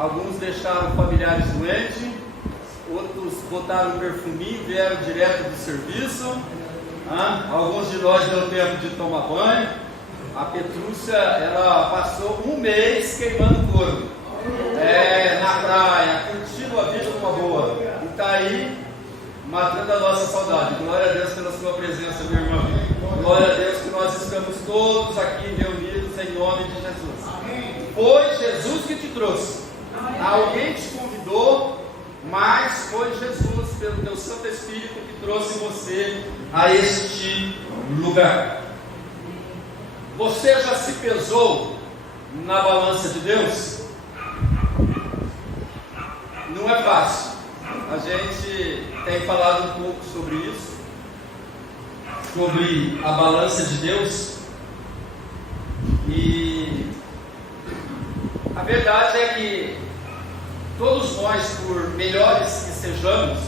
Alguns deixaram familiares doentes, outros botaram um perfuminho, vieram direto do serviço. Alguns de nós deu tempo de tomar banho. A Petrúcia, ela passou um mês queimando couro, na praia, curtindo a vida numa boa. E está aí, matando a nossa saudade. Glória a Deus pela sua presença, meu irmão. Glória a Deus que nós estamos todos aqui reunidos em nome de Jesus. Foi Jesus que te trouxe. Alguém te convidou, mas foi Jesus, pelo teu Santo Espírito, que trouxe você a este lugar. Você já se pesou na balança de Deus? Não é fácil. A gente tem falado um pouco sobre isso, sobre a balança de Deus, e a verdade é que todos nós, por melhores que sejamos,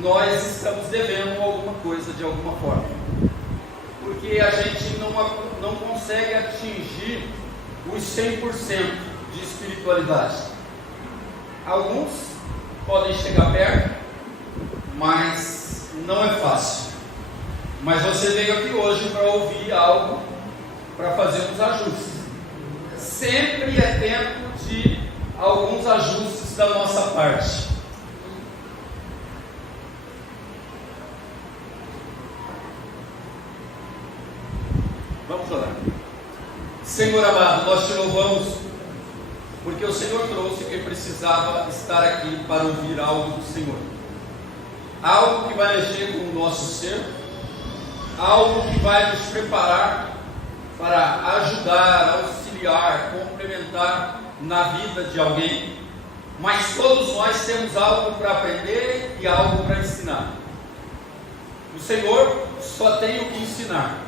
nós estamos devendo alguma coisa de alguma forma, porque a gente não consegue atingir os 100% de espiritualidade. Alguns podem chegar perto, mas não é fácil. Mas você veio aqui hoje para ouvir algo, para fazer uns ajustes. Sempre é tempo de alguns ajustes da nossa parte. Vamos orar. Senhor amado, nós te louvamos, porque o Senhor trouxe quem precisava estar aqui para ouvir algo do Senhor. Algo que vai mexer com o nosso ser, algo que vai nos preparar para ajudar, auxiliar, complementar na vida de alguém. Mas todos nós temos algo para aprender e algo para ensinar. O Senhor só tem o que ensinar,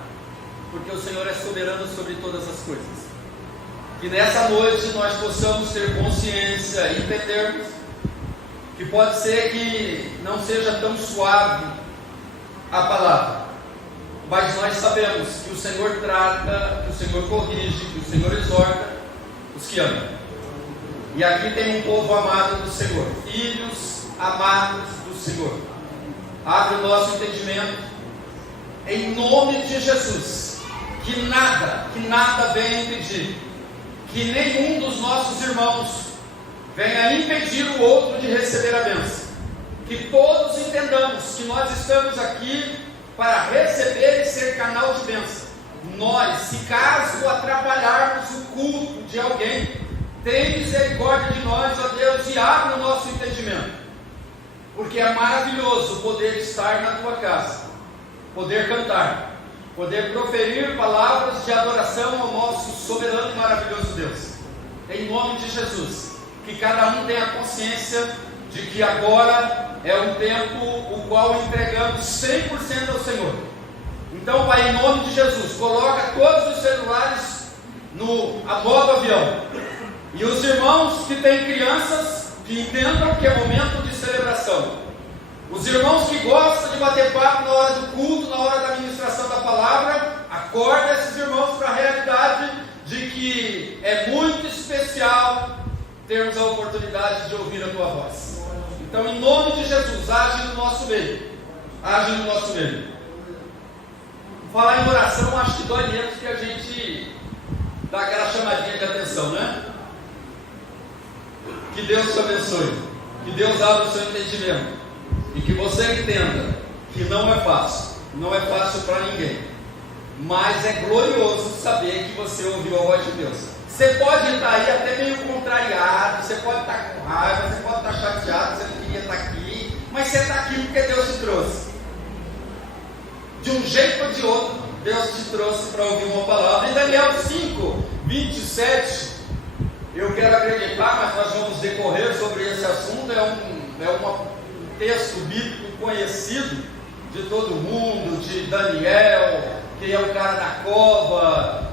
porque o Senhor é soberano sobre todas as coisas. Que nessa noite nós possamos ter consciência e entendermos que pode ser que não seja tão suave a palavra, mas nós sabemos que o Senhor trata, que o Senhor corrige, que o Senhor exorta os que amam. E aqui tem um povo amado do Senhor, filhos amados do Senhor. Abre o nosso entendimento, em nome de Jesus, que nada venha impedir, que nenhum dos nossos irmãos venha impedir o outro de receber a bênção. Que todos entendamos que nós estamos aqui para receber e ser canal de bênção. Nós, se caso atrapalharmos o culto de alguém, tem misericórdia de nós, ó Deus, e abre o nosso entendimento, porque é maravilhoso poder estar na tua casa, poder cantar, poder proferir palavras de adoração ao nosso soberano e maravilhoso Deus. Em nome de Jesus, que cada um tenha consciência de que agora é um tempo o qual entregamos 100% ao Senhor. Então, Pai, em nome de Jesus, coloca todos os celulares a modo avião. E os irmãos que têm crianças, que entendam que é momento de celebração. Os irmãos que gostam de bater papo na hora do culto, na hora da ministração da palavra, acorda esses irmãos para a realidade de que é muito especial termos a oportunidade de ouvir a tua voz. Então, em nome de Jesus, age no nosso meio. Age no nosso meio. Falar em oração, acho que dói menos que a gente dá aquela chamadinha de atenção, né? Que Deus te abençoe, que Deus abra o seu entendimento, e que você entenda que não é fácil para ninguém, mas é glorioso saber que você ouviu a voz de Deus. Você pode estar aí até meio contrariado, você pode estar com raiva, você pode estar chateado, você não queria estar aqui, mas você está aqui porque Deus te trouxe. De um jeito ou de outro, Deus te trouxe para ouvir uma palavra. Em Daniel 5, 27, eu quero acreditar, mas nós vamos decorrer sobre esse assunto. É um texto bíblico conhecido de todo mundo, de Daniel, que é o cara da cova,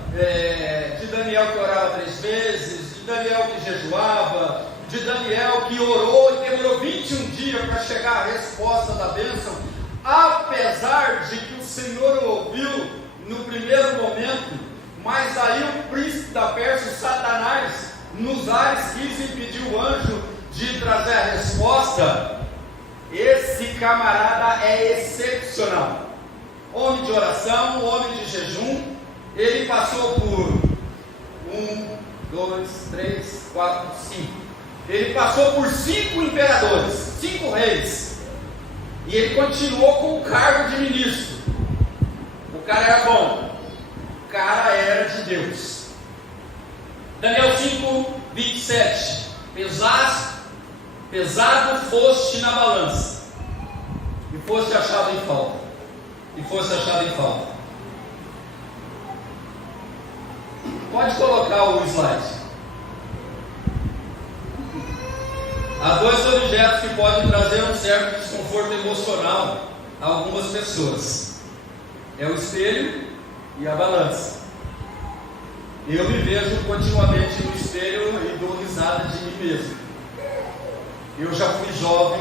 de Daniel que orava 3 vezes, de Daniel que jejuava, de Daniel que orou e demorou 21 dias para chegar à resposta da bênção, apesar de que o Senhor o ouviu no primeiro momento, mas aí o príncipe da Pérsia, Satanás, nos ares quis impedir o anjo de trazer a resposta. Esse camarada é excepcional. Homem de oração, homem de jejum. Ele passou por 1, 2, 3, 4, 5. Ele passou por 5 imperadores, 5 reis. E ele continuou com o cargo de ministro. O cara era bom. O cara era de Deus. Daniel 5, 27. Pesado foste na balança, e foste achado em falta. Pode colocar o slide. Há 2 objetos que podem trazer um certo desconforto emocional a algumas pessoas: é o espelho e a balança. Eu me vejo continuamente no espelho e dou risada de mim mesmo. Eu já fui jovem,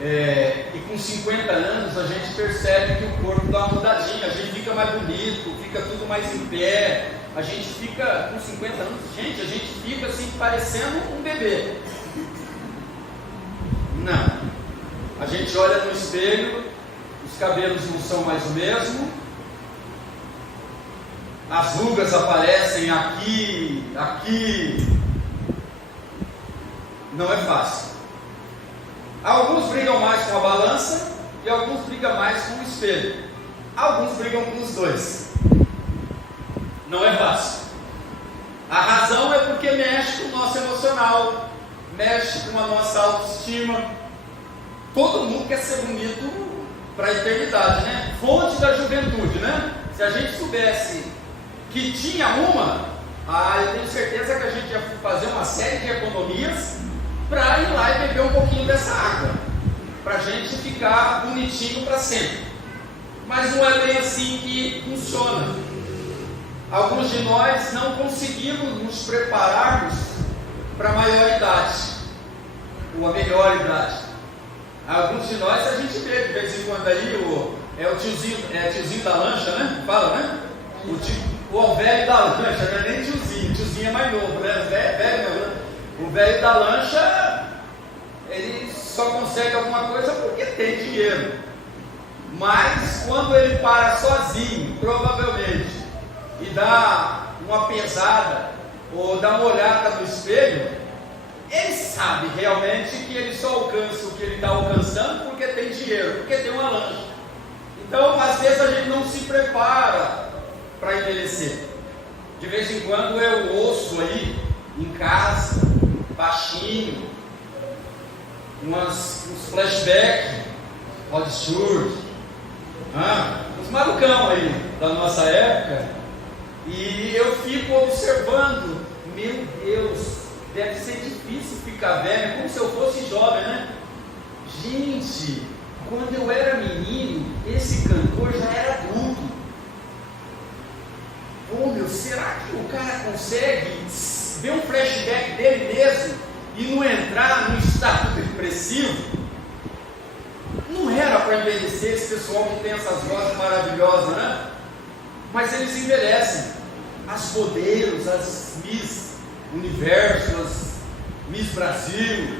e com 50 anos a gente percebe que o corpo dá uma mudadinha, a gente fica mais bonito, fica tudo mais em pé, a gente fica com 50 anos, a gente fica assim parecendo um bebê. Não, a gente olha no espelho, os cabelos não são mais o mesmo, as rugas aparecem aqui. Não é fácil. Alguns brigam mais com a balança e alguns brigam mais com o espelho. Alguns brigam com os dois. Não é fácil. A razão é porque mexe com o nosso emocional, mexe com a nossa autoestima. Todo mundo quer ser bonito para a eternidade, né? Fonte da juventude, né? Se a gente soubesse que tinha uma, eu tenho certeza que a gente ia fazer uma série de economias para ir lá e beber um pouquinho dessa água, para a gente ficar bonitinho para sempre. Mas não é bem assim que funciona. Alguns de nós não conseguimos nos prepararmos para a maioridade, ou a melhor idade. Alguns de nós a gente vê de vez em quando aí, o tiozinho da lancha, né? Fala, né? O velho da lancha, não é nem tiozinho é mais novo, né? O velho da lancha, ele só consegue alguma coisa porque tem dinheiro. Mas quando ele para sozinho, provavelmente, e dá uma pesada, ou dá uma olhada no espelho, ele sabe realmente que ele só alcança o que ele está alcançando porque tem dinheiro, porque tem uma lancha. Então, às vezes a gente não se prepara para envelhecer. De vez em quando eu ouço aí, em casa, baixinho, uns flashbacks, Rod Stewart, uns malucão aí da nossa época, e eu fico observando, meu Deus, deve ser difícil ficar velho, como se eu fosse jovem, né? Gente, quando eu era menino, esse cantor já era adulto. Será que o cara consegue ver um flashback dele mesmo e não entrar num estado depressivo? Não era para envelhecer esse pessoal que tem essas vozes maravilhosas, né? Mas eles envelhecem. As modelos, as Miss Universo, as Miss Brasil.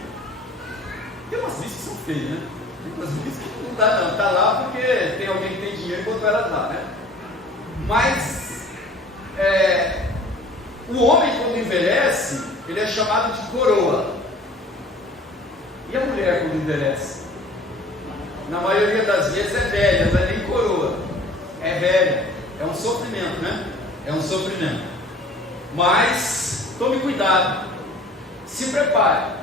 Tem umas Miss que são feias, né? Tem umas Miss que não dá não. Tá lá porque tem alguém que tem dinheiro e botou elas lá, né? Mas o homem, quando envelhece, ele é chamado de coroa. E a mulher, quando envelhece? Na maioria das vezes é velha, não é nem coroa, é velha. É um sofrimento, né? É um sofrimento. Mas tome cuidado, se prepare,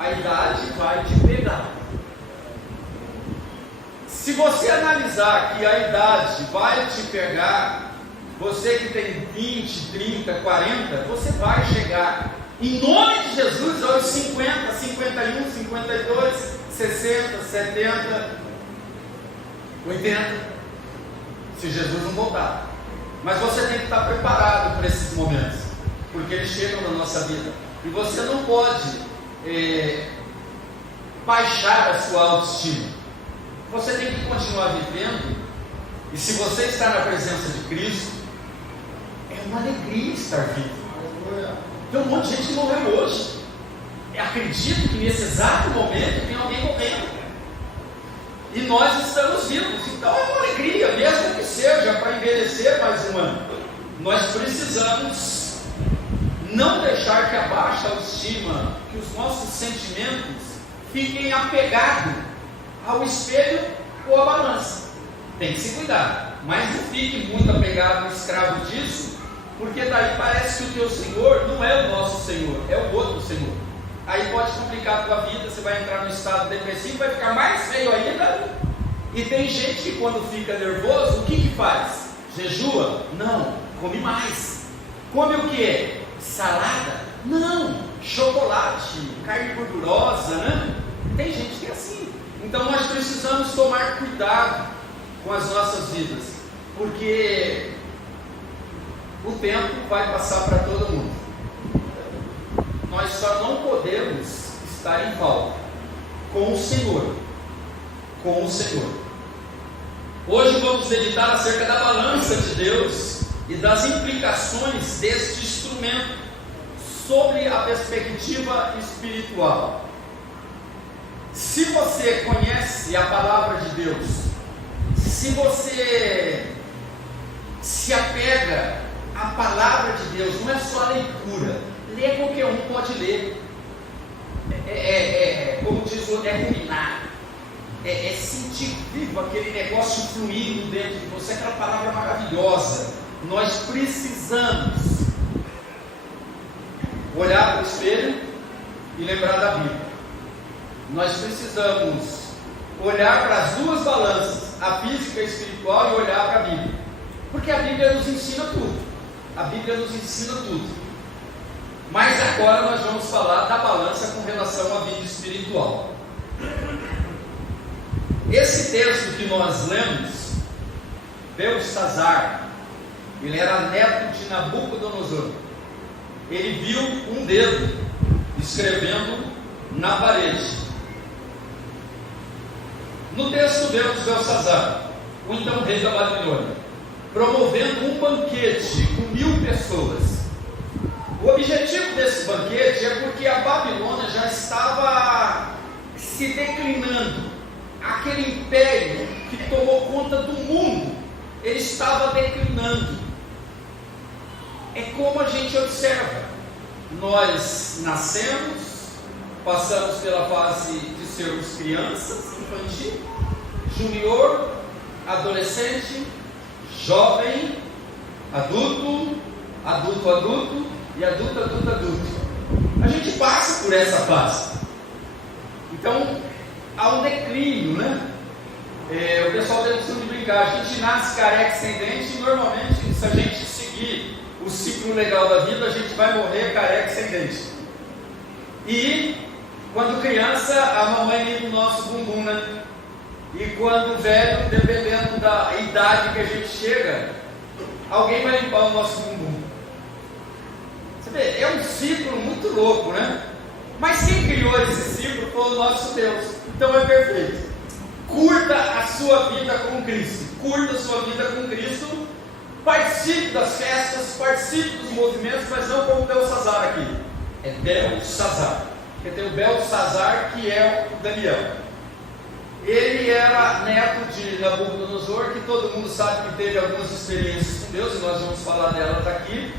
a idade vai te pegar. Se você analisar que a idade vai te pegar, você que tem 20, 30, 40, você vai chegar, em nome de Jesus, aos 50, 51, 52, 60, 70, 80, se Jesus não voltar. Mas você tem que estar preparado para esses momentos, porque eles chegam na nossa vida. E você não pode baixar a sua autoestima. Você tem que continuar vivendo. E se você está na presença de Cristo, é uma alegria estar vivo. Tem um monte de gente que morreu hoje. Eu acredito que nesse exato momento tem alguém morrendo. E nós estamos vivos. Então é uma alegria, mesmo que seja para envelhecer mais um ano. Nós precisamos não deixar que a baixa autoestima, que os nossos sentimentos fiquem apegados ao espelho ou à balança. Tem que se cuidar, mas não fique muito apegado, escravo disso, porque daí parece que o teu Senhor não é o nosso Senhor, é o outro Senhor. Aí pode complicar a tua vida, você vai entrar no estado depressivo, vai ficar mais feio ainda. E tem gente que quando fica nervoso, o que faz? Jejua? Não, come mais. Come o que? Salada? Não, chocolate, carne gordurosa, né? Tem gente que é assim. Então nós precisamos tomar cuidado com as nossas vidas, porque o tempo vai passar para todo mundo. Nós só não podemos estar em falta com o Senhor. Com o Senhor. Hoje vamos meditar acerca da balança de Deus e das implicações deste instrumento sobre a perspectiva espiritual. Se você conhece a palavra de Deus, se você se apega à palavra de Deus, não é só a leitura, ler qualquer um pode ler, como diz o ruminar, sentir vivo aquele negócio fluindo dentro de você, aquela palavra maravilhosa. Nós precisamos olhar para o espelho e lembrar da Bíblia. Nós precisamos olhar para as duas balanças, a física e a espiritual, e olhar para a Bíblia, porque a Bíblia nos ensina tudo. A Bíblia nos ensina tudo. Mas agora nós vamos falar da balança com relação à vida espiritual. Esse texto que nós lemos, Belsassar, ele era neto de Nabucodonosor. Ele viu um dedo escrevendo na parede. No texto vemos Belsassar, o então rei da Babilônia, promovendo um banquete com 1000 pessoas. O objetivo desse banquete é porque a Babilônia já estava se declinando. Aquele império que tomou conta do mundo, ele estava declinando. É como a gente observa. Nós nascemos, passamos pela fase de sermos crianças, infantil, junior, adolescente, jovem, adulto, adulto e adulto. A gente passa por essa fase. Então há um declínio, né? O pessoal tem o costume de brincar, a gente nasce careca sem dente, e normalmente, se a gente seguir o ciclo legal da vida, a gente vai morrer careca sem dente. E quando criança, a mamãe limpa o nosso bumbum, né? E quando velho, dependendo da idade que a gente chega, alguém vai limpar o nosso bumbum. Você vê, é um ciclo muito louco, né? Mas quem criou esse ciclo foi o nosso Deus. Então é perfeito. Curta a sua vida com Cristo. Curta a sua vida com Cristo. Participe das festas, participe dos movimentos, mas não como Belsassar aqui. É Belsassar. Porque tem o Belsassar, que é o Daniel. Ele era neto de Nabucodonosor, que todo mundo sabe que teve algumas experiências com Deus, e nós vamos falar delas aqui.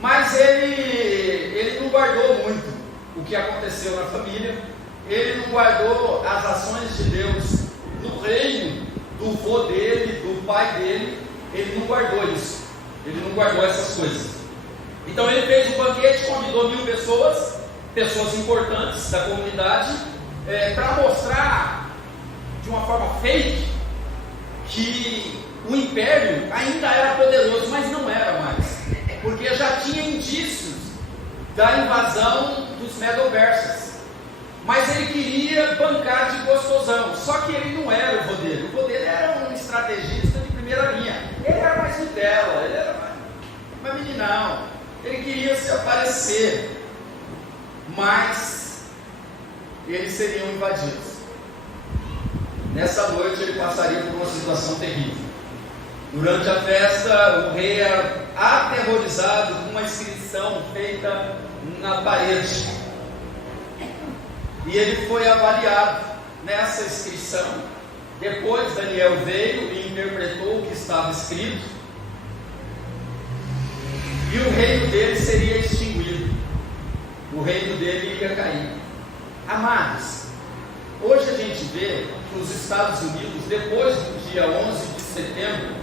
Mas ele não guardou muito o que aconteceu na família. Ele não guardou as ações de Deus no reino do vô dele, do pai dele. Ele não guardou isso. Ele não guardou essas coisas. Então ele fez um banquete, convidou 1000 pessoas, pessoas importantes da comunidade, para mostrar de uma forma fake que o império ainda era poderoso, mas não era mais, porque já tinha indícios da invasão dos medo-persas. Mas ele queria bancar de gostosão, só que ele não era o vô dele. O vô dele era um estrategista de primeira linha. Ele era mais Nutella, ele era mais meninão. Ele queria se aparecer, mas eles seriam invadidos. Nessa noite ele passaria por uma situação terrível. Durante a festa, o rei era aterrorizado com uma inscrição feita na parede. E ele foi avaliado nessa inscrição. Depois Daniel veio e interpretou o que estava escrito, e o reino dele seria extinguido, o reino dele ia cair. Amados, hoje a gente vê que os Estados Unidos, depois do dia 11 de setembro,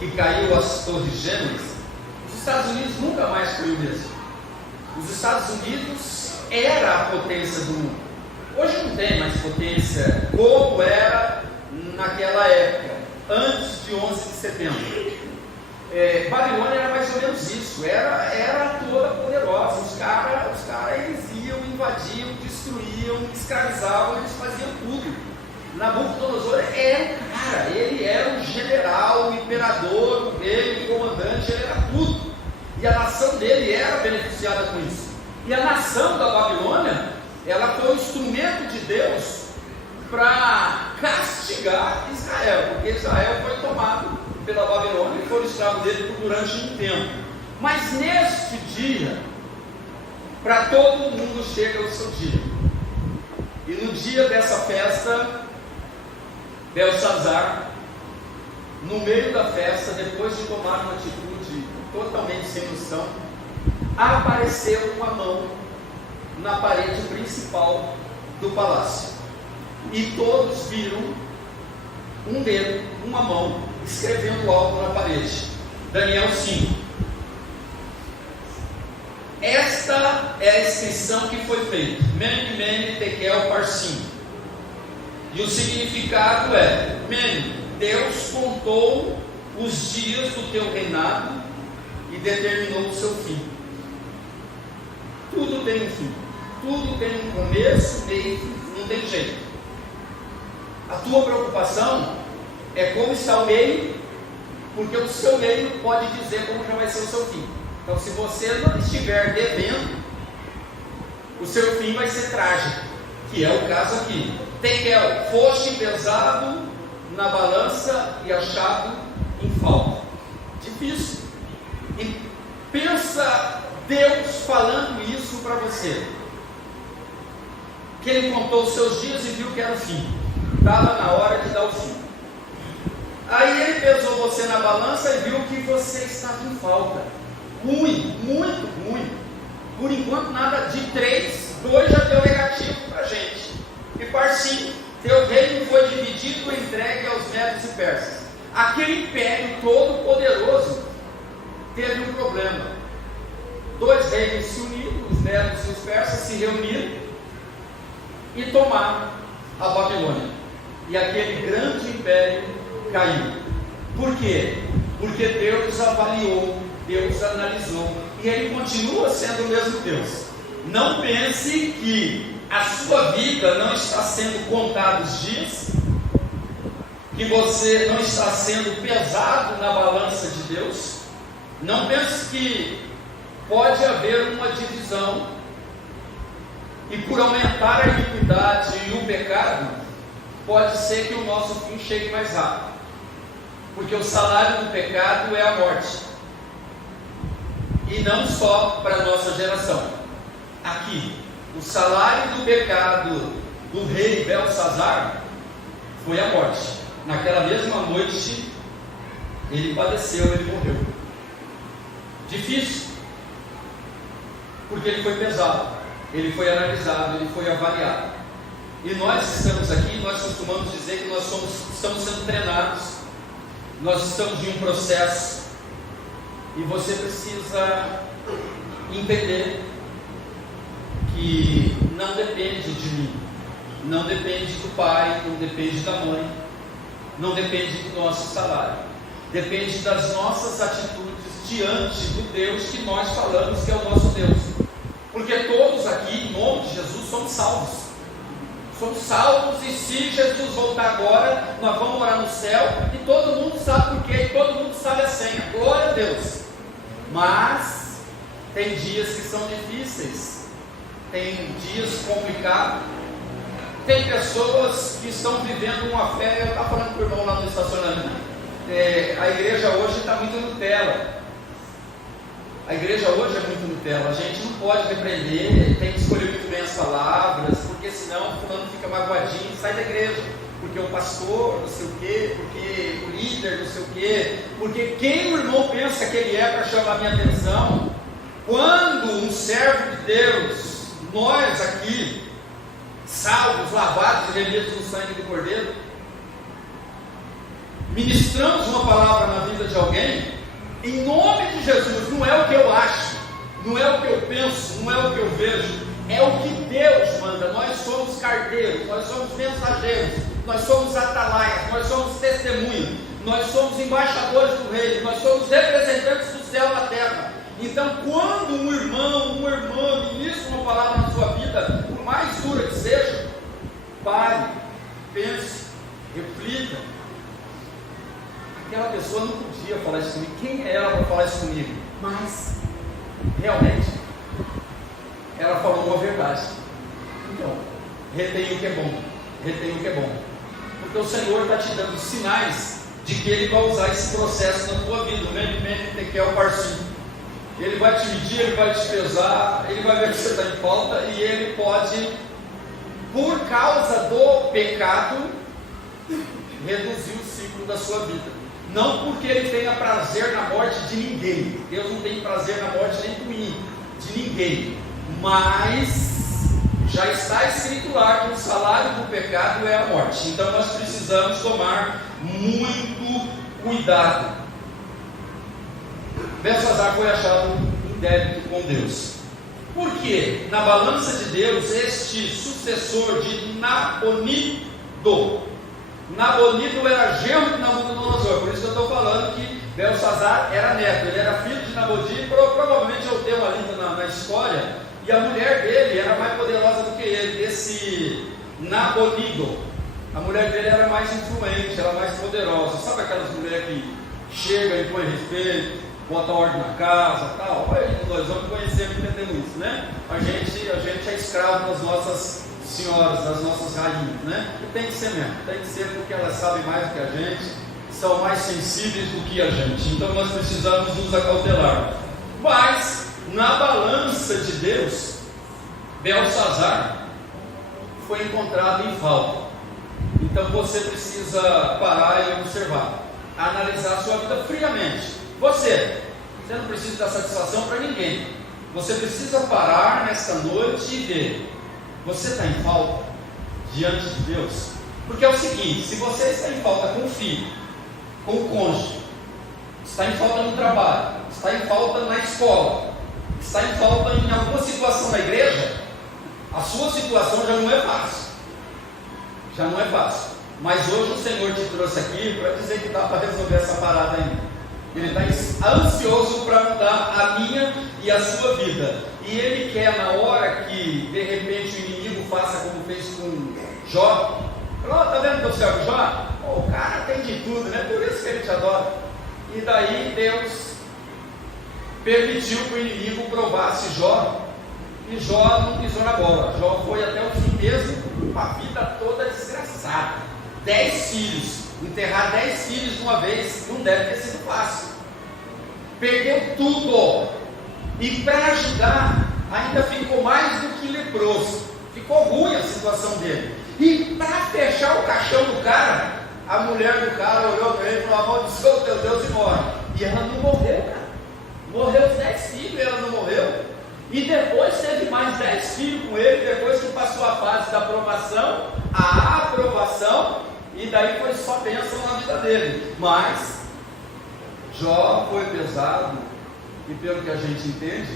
que caiu as Torres Gêmeas, os Estados Unidos nunca mais foi o mesmo. Os Estados Unidos era a potência do mundo. Hoje não tem mais potência como era naquela época, antes de 11 de setembro. Babilônia era mais ou menos isso, era toda poderosa. Os caras eles iam, invadiam, destruíam, escravizavam, eles faziam tudo. Nabucodonosor era o cara, ele era o general, o imperador, o rei, o comandante, ele era tudo. E a nação dele era beneficiada com isso. E a nação da Babilônia, ela foi o instrumento de Deus para castigar Israel, porque Israel foi tomado pela Babilônia e foram escravos dele durante um tempo. Mas neste dia, para todo mundo chega o seu dia. E no dia dessa festa, Belsazar, no meio da festa, depois de tomar uma atitude totalmente sem noção, apareceu uma mão na parede principal do palácio. E todos viram um dedo, uma mão, escrevendo algo na parede. Daniel 5. Esta é a inscrição que foi feita: Mene, Mene, Tekel, Parsim. E o significado é: Mene, Deus contou os dias do teu reinado e determinou o seu fim. Tudo tem um fim, tudo tem um começo, meio e fim, não tem jeito. A tua preocupação é como está o meio, porque o seu meio pode dizer como já vai ser o seu fim. Então, se você não estiver devendo, o seu fim vai ser trágico, que é o caso aqui. Tekel, foste pesado na balança e achado em falta. Difícil. E pensa Deus falando isso para você, que Ele contou os seus dias e viu que era o fim. Estava na hora de dar o fim. Aí Ele pesou você na balança e viu que você estava em falta. Ruim, muito ruim. Por enquanto nada. De 3, 2 já deu negativo para a gente. E Parsim, teu reino foi dividido e entregue aos medos e persas. Aquele império todo poderoso teve um problema. 2 reinos se uniram, os medos e os persas se reuniram e tomaram a Babilônia. E aquele grande império caiu. Por quê? Porque Deus avaliou, Deus analisou, e Ele continua sendo o mesmo Deus. Não pense que a sua vida não está sendo contada os dias, que você não está sendo pesado na balança de Deus. Não pense que pode haver uma divisão, e por aumentar a iniquidade e o pecado, pode ser que o nosso fim chegue mais rápido, porque o salário do pecado é a morte, e não só para a nossa geração. Aqui, o salário do pecado do rei Belsazar foi a morte. Naquela mesma noite, ele padeceu, ele morreu. Difícil, porque ele foi pesado, ele foi analisado, ele foi avaliado. E nós estamos aqui, nós costumamos dizer que nós estamos sendo treinados, nós estamos em um processo, e você precisa entender que não depende de mim, não depende do pai, não depende da mãe, não depende do nosso salário, depende das nossas atitudes diante do Deus que nós falamos que é o nosso Deus. Porque todos aqui, em nome de Jesus, somos salvos. Somos salvos, e se Jesus voltar agora, nós vamos morar no céu, e todo mundo sabe por quê, e todo mundo sabe a senha. Glória a Deus. Mas tem dias que são difíceis, tem dias complicados, tem pessoas que estão vivendo uma fé. Eu estava falando com o irmão lá no estacionamento, a igreja hoje está muito Nutella. A igreja hoje é muito Nutella, a gente não pode repreender, tem que escolher muito bem as palavras, porque senão o fulano fica magoadinho e sai da igreja. Porque o pastor, não sei o quê, porque o líder, não sei o quê, porque quem o irmão pensa que ele é para chamar a minha atenção? Quando um servo de Deus, nós aqui, salvos, lavados e remidos no sangue do Cordeiro, ministramos uma palavra na vida de alguém, em nome de Jesus, não é o que eu acho, não é o que eu penso, não é o que eu vejo, é o que Deus manda. Nós somos cardeiros, nós somos mensageiros, nós somos atalaias, nós somos testemunhas, nós somos embaixadores do reino, nós somos representantes do céu na terra. Então, quando um irmão, uma irmã ministra uma palavra na sua vida, por mais dura que seja, pare, pense, reflita. Aquela pessoa não podia falar isso comigo. Quem é ela para falar isso comigo? Mas, realmente, ela falou uma verdade. Então, retém o que é bom. Retém o que é bom. Porque o Senhor está te dando sinais de que Ele vai usar esse processo na tua vida. O mente que é o parceiro. Ele vai te medir, Ele vai te pesar, Ele vai ver que você está em falta e Ele pode, por causa do pecado, reduzir o ciclo da sua vida. Não porque Ele tenha prazer na morte de ninguém. Deus não tem prazer na morte nem de ninguém. Mas já está escrito lá que o salário do pecado é a morte. Então nós precisamos tomar muito cuidado. Belsazar foi achado em débito com Deus. Por quê? Na balança de Deus, este sucessor de Nabonido era genro de Nabucodonosor. Por isso que eu estou falando que Belsazar era neto. Ele era filho de Nabonido. Provavelmente eu tenho ali na história. E a mulher dele era mais poderosa do que ele, esse Nabonido. A mulher dele era mais influente, era mais poderosa. Sabe aquelas mulheres que chegam e põem respeito, botam ordem na casa e tal? Nós vamos conhecer e entendemos isso, né? A gente é escravo das nossas senhoras, das nossas rainhas, né? E tem que ser mesmo, tem que ser porque elas sabem mais do que a gente, são mais sensíveis do que a gente. Então nós precisamos nos acautelar. Mas na balança de Deus, Belsazar foi encontrado em falta. Então você precisa parar e observar, analisar a sua vida friamente. Você não precisa dar satisfação para ninguém. Você precisa parar nesta noite e ver: você está em falta diante de Deus? Porque é o seguinte: se você está em falta com o filho, com o cônjuge, está em falta no trabalho, está em falta na escola, está em falta em alguma situação na igreja, a sua situação já não é fácil. Já não é fácil. Mas hoje o Senhor te trouxe aqui para dizer que dá para resolver essa parada ainda. Ele está ansioso para mudar a minha e a sua vida. E Ele quer, na hora que de repente o inimigo faça como fez com Jó. Está vendo teu servo Jó? O cara tem de tudo, né? Por isso que ele te adora. E daí Deus permitiu que o inimigo provasse Jó. E Jó não pisou na bola. Jó foi até o fim mesmo, com a vida toda desgraçada. 10 filhos. Enterrar 10 filhos de uma vez não deve ter sido fácil. Perdeu tudo. E para ajudar, ainda ficou mais do que leproso. Ficou ruim a situação dele. E para fechar o caixão do cara, a mulher do cara olhou para ele e falou: amaldiçoa o teu Deus e morre. E ela não morreu, cara. Morreu os 10 filhos e ela não morreu. E depois teve mais 10 filhos com ele, depois que passou a fase da aprovação, a aprovação, e daí foi só bênção na vida dele. Mas Jó foi pesado, e pelo que a gente entende,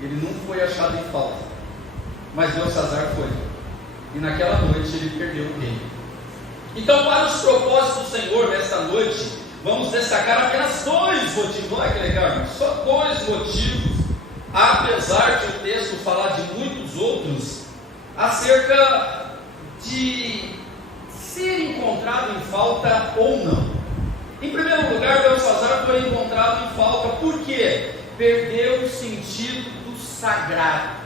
ele não foi achado em falta, mas Belsazar foi. E naquela noite ele perdeu o reino. Então, para os propósitos do Senhor nesta noite, vamos destacar apenas 2 motivos. Olha que legal, irmão. Só 2 motivos, apesar de o texto falar de muitos outros, acerca de ser encontrado em falta ou não. Em primeiro lugar, Belsazar foi encontrado em falta porque perdeu o sentido do sagrado.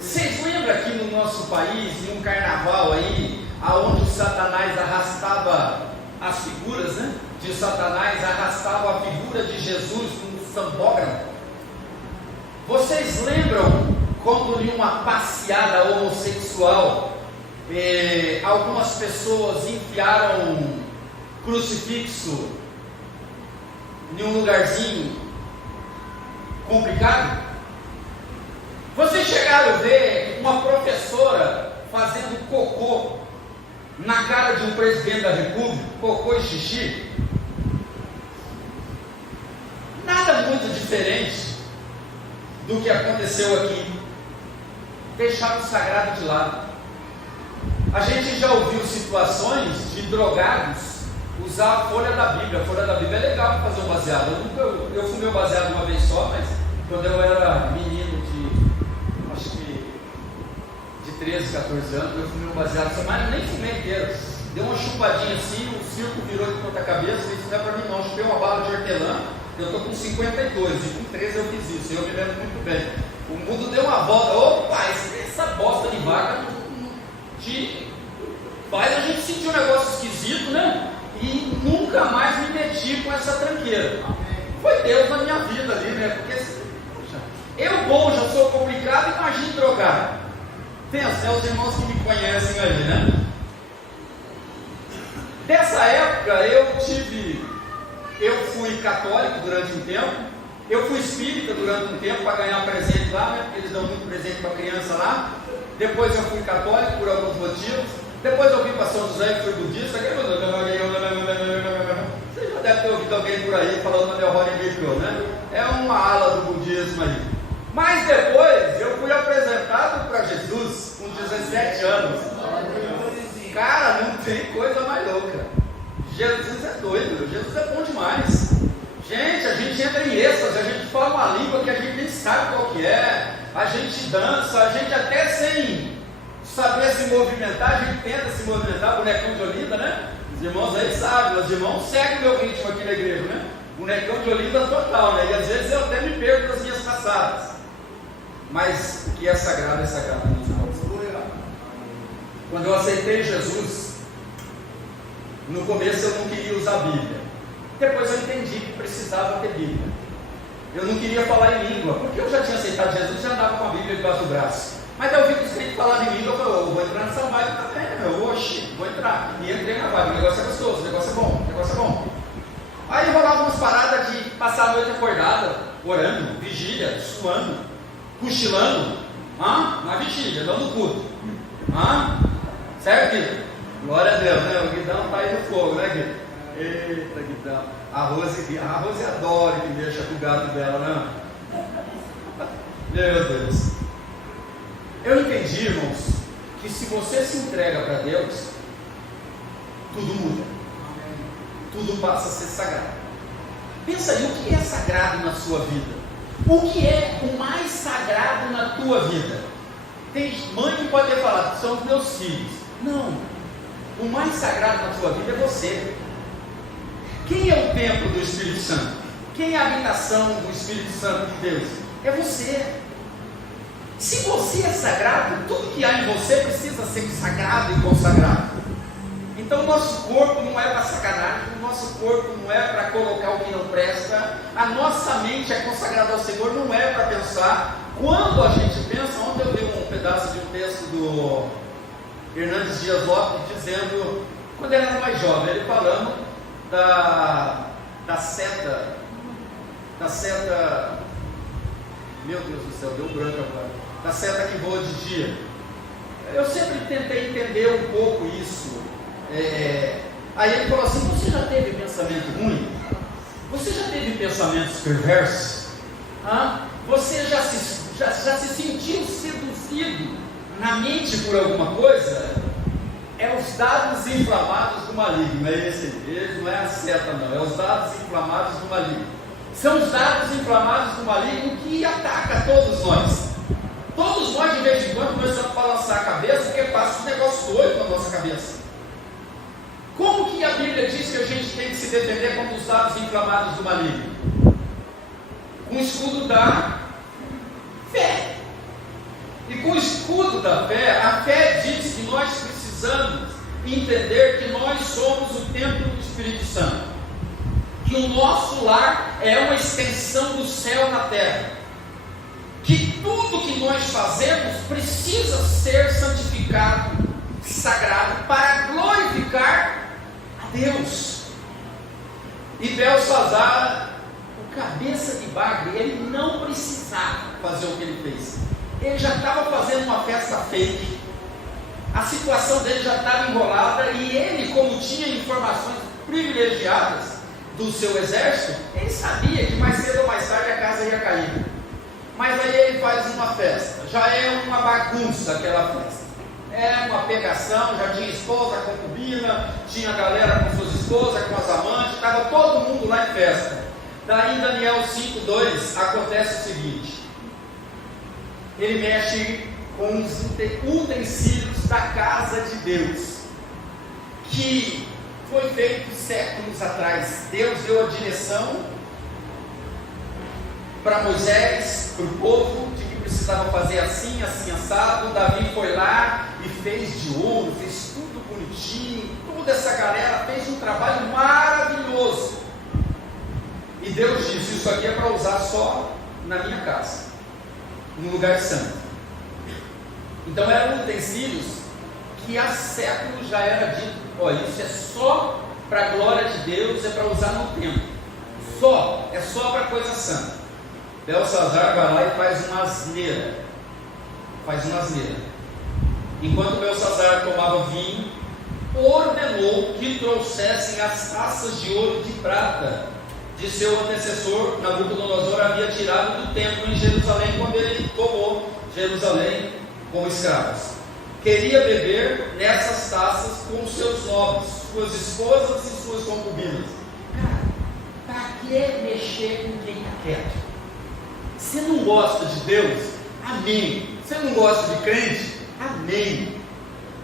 Vocês lembram aqui no nosso país, em um carnaval aí, aonde o Satanás arrastava as figuras, né? De Satanás arrastava a figura de Jesus no sambódromo. Vocês lembram quando em uma passeada homossexual, algumas pessoas enfiaram crucifixo em um lugarzinho complicado? Vocês chegaram a ver uma professora fazendo cocô na cara de um presidente da República, cocô e xixi? Nada muito diferente do que aconteceu aqui. Deixaram o sagrado de lado. A gente já ouviu situações de drogados usar a folha da Bíblia. A folha da Bíblia é legal para fazer um baseado. Eu fumei um baseado uma vez só, mas quando eu era menino acho que de 13, 14 anos, eu fumei um baseado, mas nem fumei inteiro. Deu uma chupadinha assim, o circo virou de ponta cabeça, e isso não é para mim não. Chupei uma bala de hortelã, eu estou com 52, e com 13 eu fiz isso, eu me lembro muito bem. O mundo deu uma volta, opa, essa bosta de vaca faz a gente sentir um negócio esquisito, né? E nunca mais me meti com essa tranqueira. Foi Deus na minha vida ali, né? Porque, poxa, eu bom já sou complicado, imagine drogado. Pensa, os irmãos que me conhecem ali, né? Dessa época eu fui católico durante um tempo, eu fui espírita durante um tempo para ganhar presente lá, né? Porque eles dão muito presente para criança lá. Depois eu fui católico por alguns motivos. Depois eu vim para São José e fui budista. Você já deve ter ouvido alguém por aí falando na Holy Bible, né? É uma ala do budismo aí. Mas depois eu fui apresentado para Jesus com 17 anos. Cara, não tem coisa mais louca. Jesus é doido, Jesus é bom demais. Gente, a gente entra em êxtase, a gente fala uma língua que a gente nem sabe qual que é, a gente dança, a gente até sem saber se movimentar, a gente tenta se movimentar, bonecão de Olinda, né? Os irmãos aí sabem, os irmãos seguem o meu ritmo aqui na igreja, né? Bonecão de Olinda total, né? E às vezes eu até me perco das minhas passadas. Mas o que é sagrado, meus irmãos. Quando eu aceitei Jesus, no começo eu não queria usar a Bíblia. Depois eu entendi que precisava ter Bíblia. Eu não queria falar em língua, porque eu já tinha aceitado Jesus e já andava com a Bíblia debaixo do braço. Mas daí eu vi que os crentes falaram em língua, eu falei, vou entrar nessa vibe também, vou entrar. E entrei na vibe, o negócio é gostoso, o negócio é bom, o negócio é bom. Aí rolava umas paradas de passar a noite acordada, orando, vigília, suando, cochilando, na vigília, não no culto. Certo, Guido? Glória a Deus, né? O Guidão está aí no fogo, né, Guido? Eita, Guidão. A Rose adora que mexa com o gato dela, né? Meu Deus. Eu entendi, irmãos, que se você se entrega para Deus, tudo muda. Tudo passa a ser sagrado. Pensa aí, o que é sagrado na sua vida? O que é o mais sagrado na tua vida? Tem mãe que pode ter falado, são os meus filhos. Não, o mais sagrado na sua vida é você. Quem é o templo do Espírito Santo? Quem é a habitação do Espírito Santo de Deus? É você. Se você é sagrado, tudo que há em você precisa ser sagrado e consagrado. Então o nosso corpo não é para sacanagem, o nosso corpo não é para colocar o que não presta, a nossa mente é consagrada ao Senhor, não é para pensar. Quando a gente pensa, ontem eu vi um pedaço de um texto do Hernandes Dias Lopes dizendo, quando ele era mais jovem, ele falando da seta, meu Deus do céu, deu branco agora, da seta que voa de dia. Eu sempre tentei entender um pouco isso. Aí ele falou assim, você já teve pensamento ruim? Você já teve pensamentos perversos? Você já se sentiu seduzido na mente por alguma coisa? É os dados inflamados do maligno, é esse não é a seta não, é os dados inflamados do maligno. São os dados inflamados do maligno que ataca todos nós. Todos nós de vez em quando começamos a balançar a cabeça porque passa um negócio doido na nossa cabeça. Como que a Bíblia diz que a gente tem que se defender contra os dados inflamados do maligno? Com o escudo da fé. E com o escudo da fé, a fé diz que nós precisamos entender que nós somos o templo do Espírito Santo. Que o nosso lar é uma extensão do céu na terra. tudo que nós fazemos precisa ser santificado, sagrado, para glorificar a Deus. E Belsazar, o cabeça de bagre, ele não precisava fazer o que ele fez. Ele já estava fazendo uma festa fake, a situação dele já estava enrolada, e ele, como tinha informações privilegiadas do seu exército, ele sabia que mais cedo ou mais tarde a casa ia cair. Mas aí ele faz uma festa, já é uma bagunça aquela festa, é uma pegação, já tinha esposa, concubina, tinha a galera com suas esposas, com as amantes, estava todo mundo lá em festa. Daí em Daniel 5:2 acontece o seguinte: ele mexe com os utensílios da casa de Deus, que foi feito séculos atrás. Deus deu a direção para Moisés, para o povo, de que precisava fazer assim, assim, assado. Davi foi lá e fez de ouro, fez tudo bonitinho, toda essa galera fez um trabalho maravilhoso. E Deus disse: isso aqui é para usar só na minha casa, no lugar santo. Então eram utensílios que há séculos já era dito: olha, isso é só para a glória de Deus, é para usar no templo, é só para coisa santa. Belsazar vai lá e faz uma asneira. Enquanto Belsazar tomava vinho, ordenou que trouxessem as taças de ouro e de prata de seu antecessor Nabucodonosor havia tirado do templo em Jerusalém, quando ele tomou Jerusalém como escravos. Queria beber nessas taças com seus nobres, suas esposas e suas concubinas. Cara, para que mexer com quem está quieto? Você não gosta de Deus? Amém. Você não gosta de crente? Amém.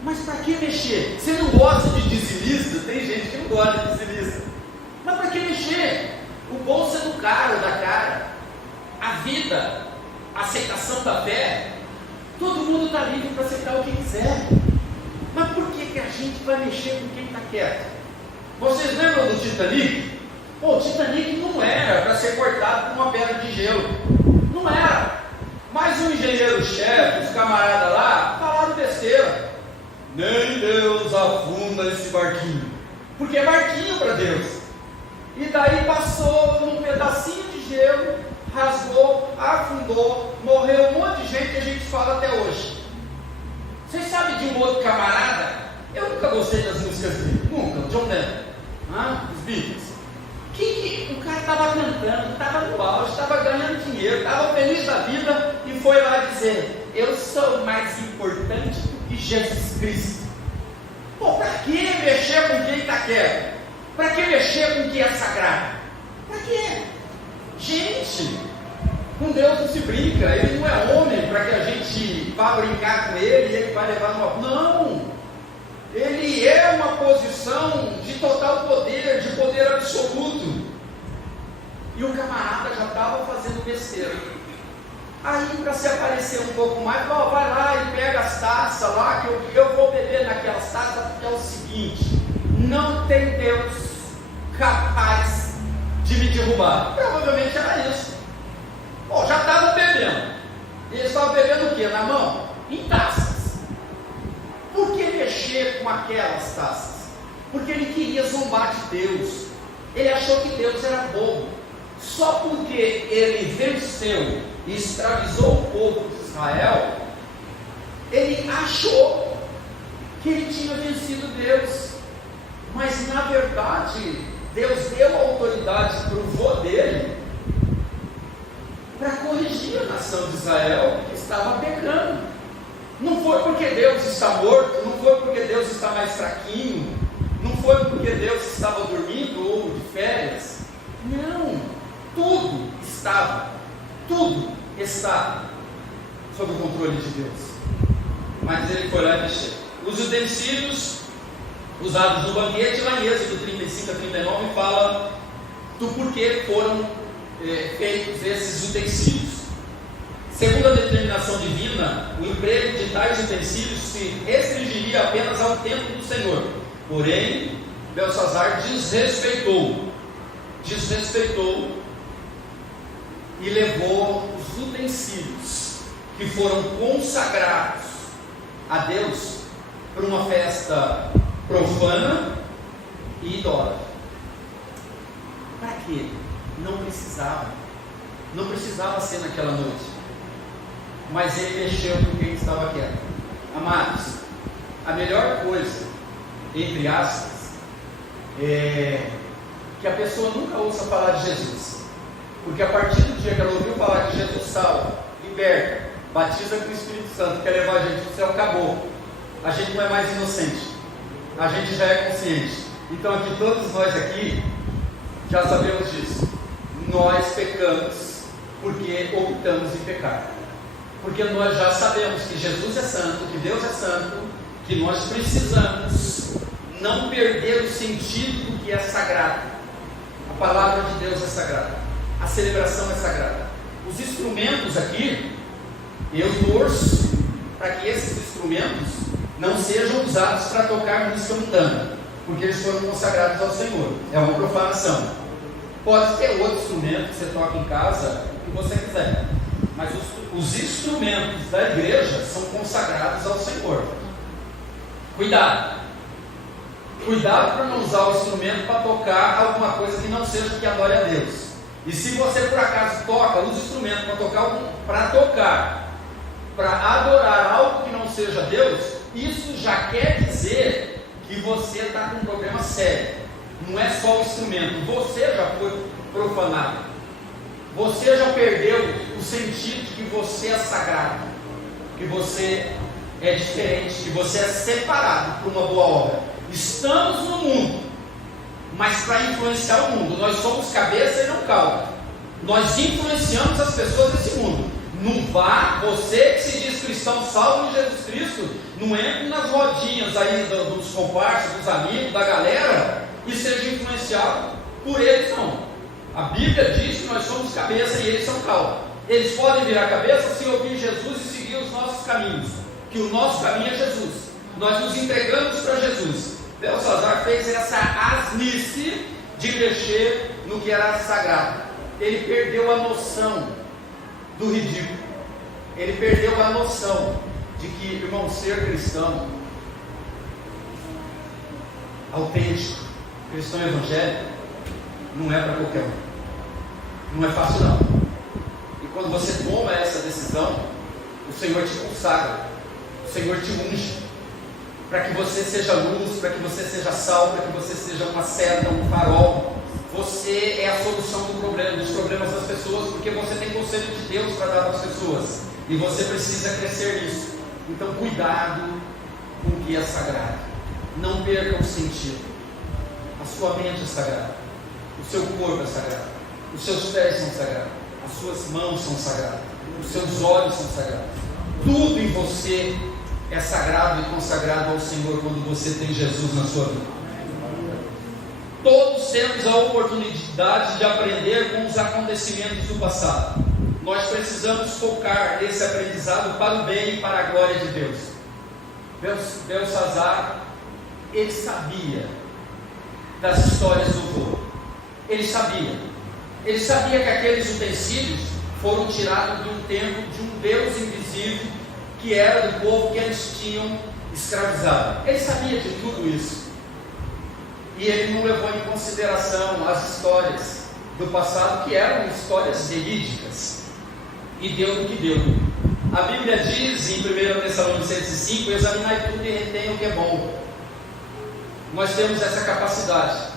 Mas para que mexer? Você não gosta de dizimista? Tem gente que não gosta de dizimista. Mas para que mexer? O bolso é do cara ou da cara. A vida, a aceitação da fé, todo mundo está livre para aceitar o que quiser. Mas por que a gente vai mexer com quem está quieto? Vocês lembram do Titanic? Pô, o Titanic não era para ser cortado por uma pedra de gelo. Não era. Mas o engenheiro-chefe, os camaradas lá, falaram besteira. Nem Deus afunda esse barquinho. Porque é barquinho para Deus. E daí passou num pedacinho de gelo, rasgou, afundou, morreu um monte de gente que a gente fala até hoje. Vocês sabem de um outro camarada? Eu nunca gostei das músicas dele. Nunca. John Lennon. Os Beatles. O cara estava cantando, estava no auge, estava ganhando dinheiro, estava feliz da vida e foi lá dizer: eu sou mais importante do que Jesus Cristo. Pô, para que mexer com quem está quieto? Para que mexer com quem é sagrado? Para quê? Gente, com Deus não se brinca. Ele não é homem para que a gente vá brincar com ele e ele vai levar numa... Não! Ele é uma posição de total poder, de poder absoluto. E o camarada já estava fazendo besteira. Aí, para se aparecer um pouco mais, vai lá e pega as taças lá, que eu vou beber naquelas taças, porque é o seguinte: não tem Deus capaz de me derrubar. Provavelmente era isso. Já estavam bebendo. Eles estavam bebendo o que? Na mão? Em taças. Por que mexer com aquelas taças? Porque ele queria zombar de Deus. Ele achou que Deus era bobo. Só porque ele venceu e escravizou o povo de Israel, ele achou que ele tinha vencido Deus. Mas na verdade, Deus deu a autoridade para o vô dele para corrigir a nação de Israel que estava pecando. Não foi porque Deus está morto, não foi porque Deus está mais fraquinho, não foi porque Deus estava dormindo ou de férias. Não, tudo está sob o controle de Deus. Mas ele foi lá e mexeu. Os utensílios usados no banquete, lá em Êxodo 35 a 39, fala do porquê foram feitos esses utensílios. Segundo a determinação divina, o emprego de tais utensílios se restringiria apenas ao templo do Senhor. Porém, Belsazar desrespeitou e levou os utensílios que foram consagrados a Deus para uma festa profana e idólatra. Para quê? Não precisava ser naquela noite, mas ele mexeu com quem estava quieto. Amados, a melhor coisa, entre aspas, é que a pessoa nunca ouça falar de Jesus, porque a partir do dia que ela ouviu falar que Jesus salva, liberta, batiza com o Espírito Santo, quer levar a gente para o céu, acabou. A gente não é mais inocente, a gente já é consciente. Então aqui, todos nós aqui já sabemos disso. Nós pecamos porque optamos em pecar, porque nós já sabemos que Jesus é santo, que Deus é santo, que nós precisamos não perder o sentido do que é sagrado. A palavra de Deus é sagrada, a celebração é sagrada. Os instrumentos aqui, eu torço para que esses instrumentos não sejam usados para tocar música mundana, porque eles foram consagrados ao Senhor. É uma profanação. Pode ter outro instrumento que você toca em casa, o que você quiser, mas os instrumentos da igreja são consagrados ao Senhor. Cuidado para não usar o instrumento para tocar alguma coisa que não seja que adore a Deus. E se você por acaso toca, usa o instrumento para adorar algo que não seja Deus, isso já quer dizer que você está com um problema sério. Não é só o instrumento, você já foi profanado, você já perdeu o sentido de que você é sagrado, que você é diferente, que você é separado para uma boa obra. Estamos no mundo, mas para influenciar o mundo. Nós somos cabeça e não cauda. Nós influenciamos as pessoas desse mundo. Não vá, você que se diz cristão salvo em Jesus Cristo, não entre nas rodinhas aí dos comparsas, dos amigos, da galera, e seja influenciado por eles, não. A Bíblia diz que nós somos cabeça e eles são cauda. Eles podem virar cabeça se ouvir Jesus e seguir os nossos caminhos, que o nosso caminho é Jesus. Nós nos entregamos para Jesus. Belsazar fez essa asnice de mexer no que era sagrado. Ele perdeu a noção do ridículo. Ele perdeu a noção de que, irmão, ser cristão autêntico, cristão evangélico, não é para qualquer um. Não é fácil não. E quando você toma essa decisão, o Senhor te consagra, o Senhor te unge, para que você seja luz, para que você seja sal, para que você seja uma seta, um farol. Você é a solução dos problemas das pessoas, porque você tem conselho de Deus para dar às pessoas, e você precisa crescer nisso. Então cuidado com o que é sagrado, não perca o sentido. A sua mente é sagrada, o seu corpo é sagrado, os seus pés são sagrados, as suas mãos são sagradas, os seus olhos são sagrados, tudo em você é sagrado e consagrado ao Senhor quando você tem Jesus na sua vida. Todos temos a oportunidade de aprender com os acontecimentos do passado. Nós precisamos focar esse aprendizado para o bem e para a glória de Deus. Belsazar, ele sabia das histórias do vô. Ele sabia que aqueles utensílios foram tirados de um templo de um Deus invisível, que era do povo que eles tinham escravizado. Ele sabia de tudo isso, e ele não levou em consideração as histórias do passado, que eram histórias verídicas, e deu no que deu. A Bíblia diz em 1 Tessalonicenses 5: examinai tudo e retenha o que é bom. Nós temos essa capacidade.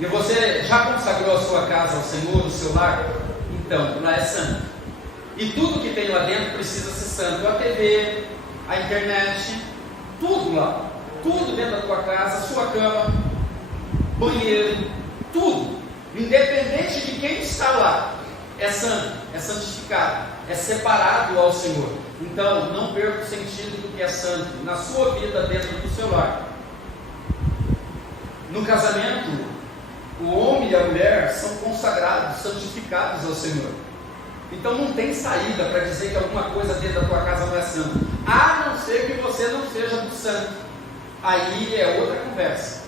E você já consagrou a sua casa ao Senhor, o seu lar? Então, lá é santo. E tudo que tem lá dentro precisa ser santo. A TV, a internet, tudo lá. Tudo dentro da tua casa, a sua cama, banheiro, tudo. Independente de quem está lá, é santo, é santificado, é separado ao Senhor. Então, não perca o sentido do que é santo na sua vida dentro do seu lar. No casamento, o homem e a mulher são consagrados, santificados ao Senhor. Então não tem saída para dizer que alguma coisa dentro da tua casa não é santa, a não ser que você não seja do santo. Aí é outra conversa.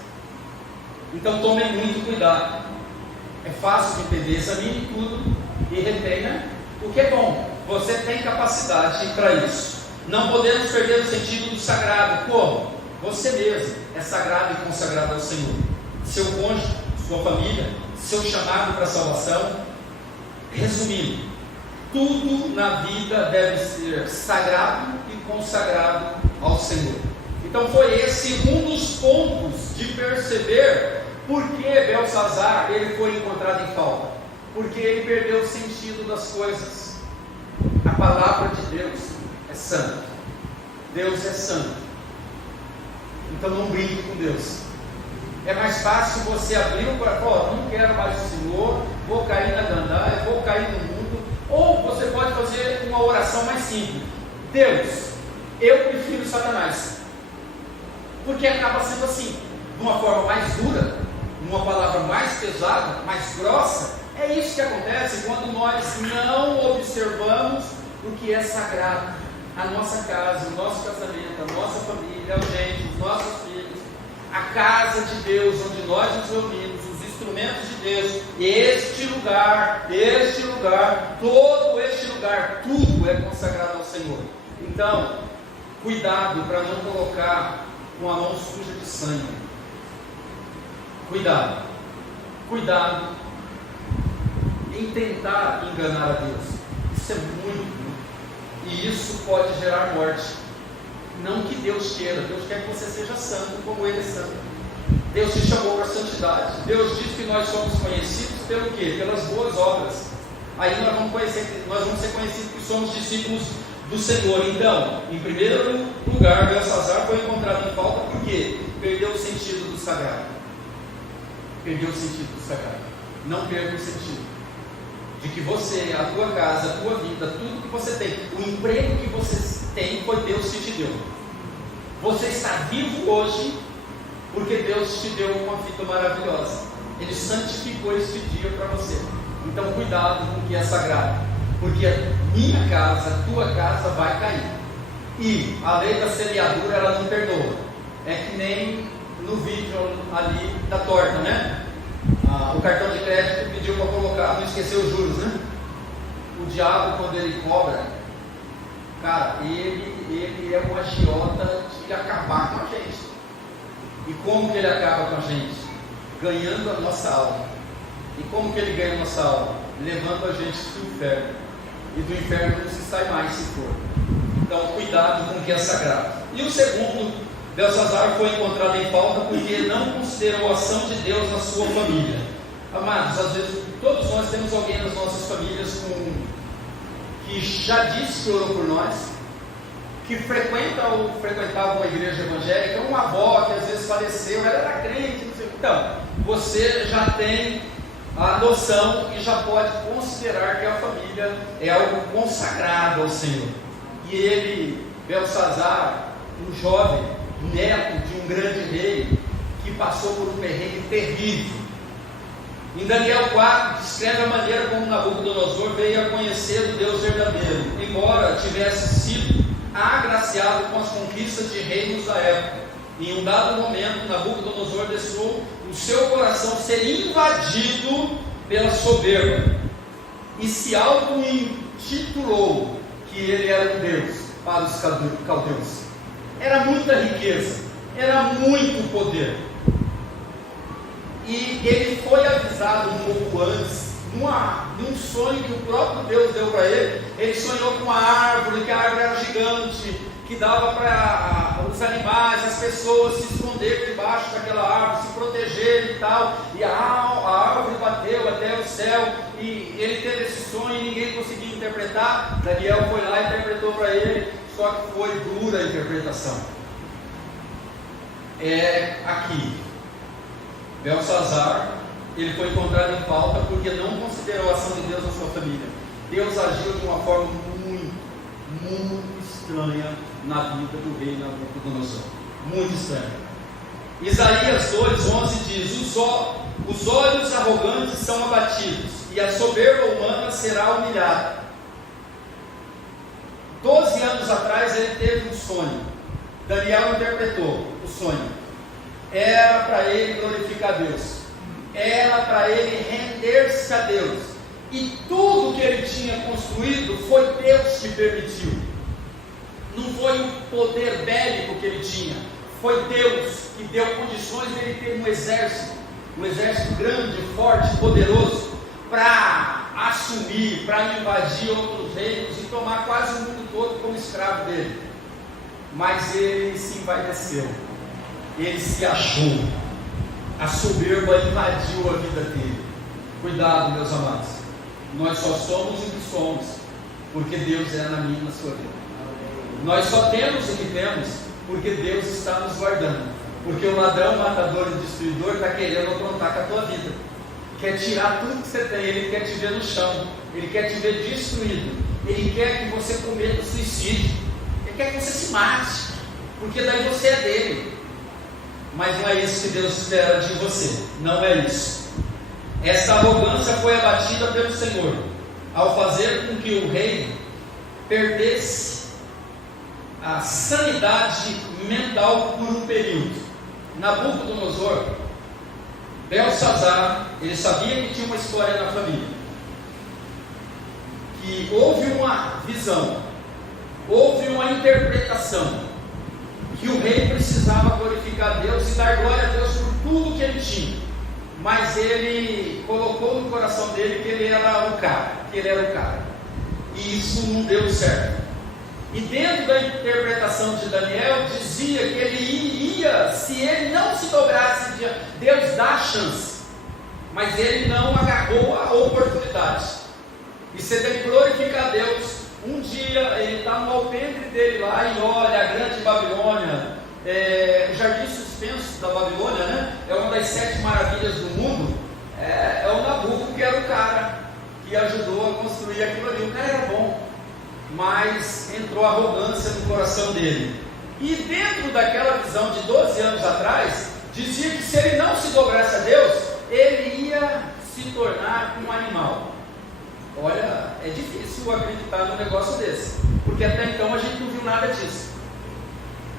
Então tome muito cuidado. É fácil de entender, examine tudo e retenha o que é bom. você tem capacidade para isso. Não podemos perder o sentido do sagrado. Como? Você mesmo é sagrado e consagrado ao Senhor. Seu cônjuge, sua família, seu chamado para a salvação. Resumindo, tudo na vida deve ser sagrado e consagrado ao Senhor. Então foi esse um dos pontos de perceber por que Belsazar ele foi encontrado em falta. Porque ele perdeu o sentido das coisas. A palavra de Deus é santa. Deus é santo. Então não brinque com Deus. É mais fácil você abrir o coração, não quero mais o Senhor, vou cair na gandaia, vou cair no mundo. Ou você pode fazer uma oração mais simples. Deus, eu prefiro Satanás. Porque acaba sendo assim, de uma forma mais dura, uma palavra mais pesada, mais grossa. É isso que acontece quando nós não observamos o que é sagrado. A nossa casa, o nosso casamento, a nossa família, a gente, os nossos filhos, a casa de Deus, onde nós nos reunimos, os instrumentos de Deus, este lugar, todo este lugar, tudo é consagrado ao Senhor. Então, cuidado para não colocar com a mão suja de sangue. Cuidado em tentar enganar a Deus. Isso é muito. E isso pode gerar morte. Não que Deus queira. Deus quer que você seja santo como Ele é santo. Deus te chamou para a santidade. Deus diz que nós somos conhecidos pelo quê? Pelas boas obras. Aí nós vamos ser conhecidos que somos discípulos do Senhor. Então, em primeiro lugar, Belsazar foi encontrado em falta porque perdeu o sentido do sagrado. Não perca o sentido de que você, a tua casa, a tua vida, tudo que você tem, o emprego que você tem, foi Deus que te deu. Você está vivo hoje porque Deus te deu uma vida maravilhosa. Ele santificou este dia para você. Então cuidado com o que é sagrado, porque a minha casa, a tua casa vai cair. E a lei da semeadura, ela não perdoa. É que nem no vídeo ali da torta, né? O cartão de crédito pediu para colocar, não esqueceu os juros, né? O diabo, quando ele cobra, cara, ele é um agiota de acabar com a gente. E como que ele acaba com a gente? Ganhando a nossa alma. E como que ele ganha a nossa alma? Levando a gente para o inferno. E do inferno não se sai mais se for. Então cuidado com o que é sagrado. E o segundo, Belsazar foi encontrado em falta porque não considerou a ação de Deus na sua família. Amados, às vezes todos nós temos alguém nas nossas famílias que já disse que orou por nós, que frequentava uma igreja evangélica, uma avó que às vezes faleceu, ela era crente, não sei o que. Então, você já tem a noção e já pode considerar que a família é algo consagrado ao Senhor. E ele, Belsazar, um jovem, neto de um grande rei, que passou por um perrengue terrível. Em Daniel 4, descreve a maneira como Nabucodonosor veio a conhecer o Deus verdadeiro, embora tivesse sido agraciado com as conquistas de reinos da época. Em um dado momento, Nabucodonosor deixou o seu coração ser invadido pela soberba e se auto-intitulou que ele era um Deus para os caldeus. Era muita riqueza, era muito poder. E ele foi avisado um pouco antes, num sonho que o próprio Deus deu para ele. Ele sonhou com uma árvore, que a árvore era gigante, que dava para os animais, as pessoas se esconder debaixo daquela árvore, se proteger e tal. E a árvore bateu até o céu, e ele teve esse sonho e ninguém conseguiu interpretar. Daniel foi lá e interpretou para ele, só que foi dura a interpretação. Aqui, Belsazar, ele foi encontrado em falta porque não considerou a ação de Deus na sua família. Deus agiu de uma forma muito estranha na vida do rei Nabucodonosor. Muito estranha. Isaías 2:11 diz: os olhos arrogantes são abatidos e a soberba humana será humilhada. 12 anos atrás ele teve um sonho. Daniel interpretou o sonho. Era para ele glorificar a Deus, era para ele render-se a Deus, E tudo que ele tinha construído foi Deus que permitiu. Não foi o poder bélico que ele tinha, foi Deus que deu condições de ele ter um exército grande, forte, poderoso, para assumir, para invadir outros reinos e tomar quase o mundo todo como escravo dele. Mas ele se envaideceu, ele se achou, a soberba invadiu a vida dele. Cuidado, meus amados, nós só somos o que somos porque Deus é na minha e na sua vida. Nós só temos o que temos porque Deus está nos guardando. Porque o ladrão, matador e destruidor está querendo aprontar com a tua vida. Quer tirar tudo que você tem, ele quer te ver no chão, ele quer te ver destruído, ele quer que você cometa suicídio, ele quer que você se mate, porque daí você é dele. Mas não é isso que Deus espera de você, não é isso. Essa arrogância foi abatida pelo Senhor, ao fazer com que o rei perdesse a sanidade mental por um período. Nabucodonosor, Belsazar, ele sabia que tinha uma história na família, que houve uma visão, houve uma interpretação, que o rei precisava glorificar Deus e dar glória a Deus por tudo que ele tinha, mas ele colocou no coração dele que ele era o cara, e isso não deu certo. E dentro da interpretação de Daniel, dizia que ele iria, se ele não se dobrasse, Deus dá a chance, mas ele não agarrou a oportunidade. E se ele glorificar a Deus, um dia ele está no alpendre dele lá e olha a grande Babilônia, o jardim suspenso da Babilônia, né? É uma das 7 maravilhas do mundo. É o Nabucodonosor que era o cara que ajudou a construir aquilo ali. O cara era bom, mas entrou arrogância no coração dele. E dentro daquela visão de 12 anos atrás, dizia que se ele não se dobrasse a Deus, ele ia se tornar um animal. Olha, é difícil acreditar num negócio desse, porque até então a gente não viu nada disso.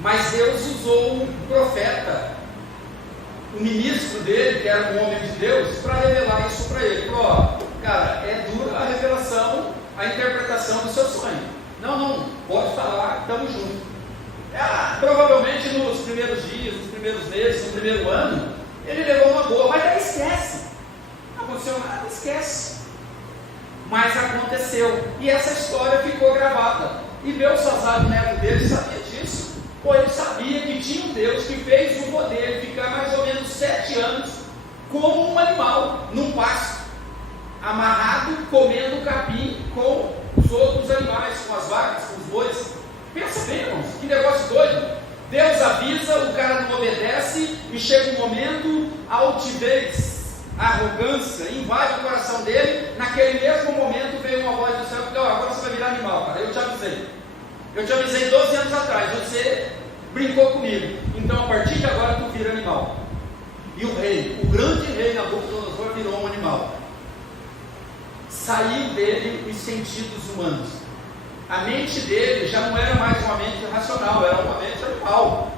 Mas Deus usou um profeta, o ministro dele, que era um homem de Deus, para revelar isso para ele. Falou: ó, cara, é dura a revelação, a interpretação do seu sonho. Não, pode falar, estamos juntos. Provavelmente nos primeiros dias, nos primeiros meses, no primeiro ano, ele levou uma boa, mas aí esquece. Não aconteceu nada, esquece. Mas aconteceu, e essa história ficou gravada. E Belsazar, o neto dele, sabia disso. Ele sabia que tinha um Deus que fez o poder ficar mais ou menos 7 anos como um animal, num pasto, amarrado, comendo capim com os outros animais, com as vacas, com os bois. Pensa bem, irmãos, que negócio doido. Deus avisa, o cara não obedece, e chega um momento, a altivez, a arrogância invade o coração dele. Naquele mesmo momento veio uma voz do céu que disse: agora você vai virar animal, cara. Eu te avisei 12 anos atrás, você brincou comigo, então a partir de agora tu vira animal. E o rei, o grande rei Nabucodonosor, virou um animal. Saiu dele os sentidos humanos. A mente dele já não era mais uma mente racional, era uma mente animal.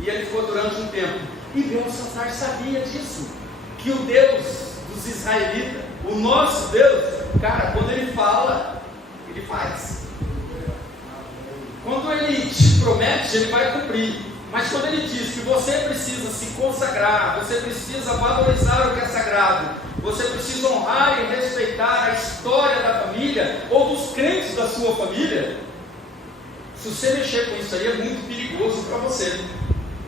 E ele ficou durante um tempo. E Belsazar sabia disso, que o Deus dos israelitas, o nosso Deus, cara, quando ele fala, ele faz. Quando ele te promete, ele vai cumprir. Mas quando ele diz que você precisa se consagrar, você precisa valorizar o que é sagrado, você precisa honrar e respeitar a história da família ou dos crentes da sua família, se você mexer com isso aí, é muito perigoso para você.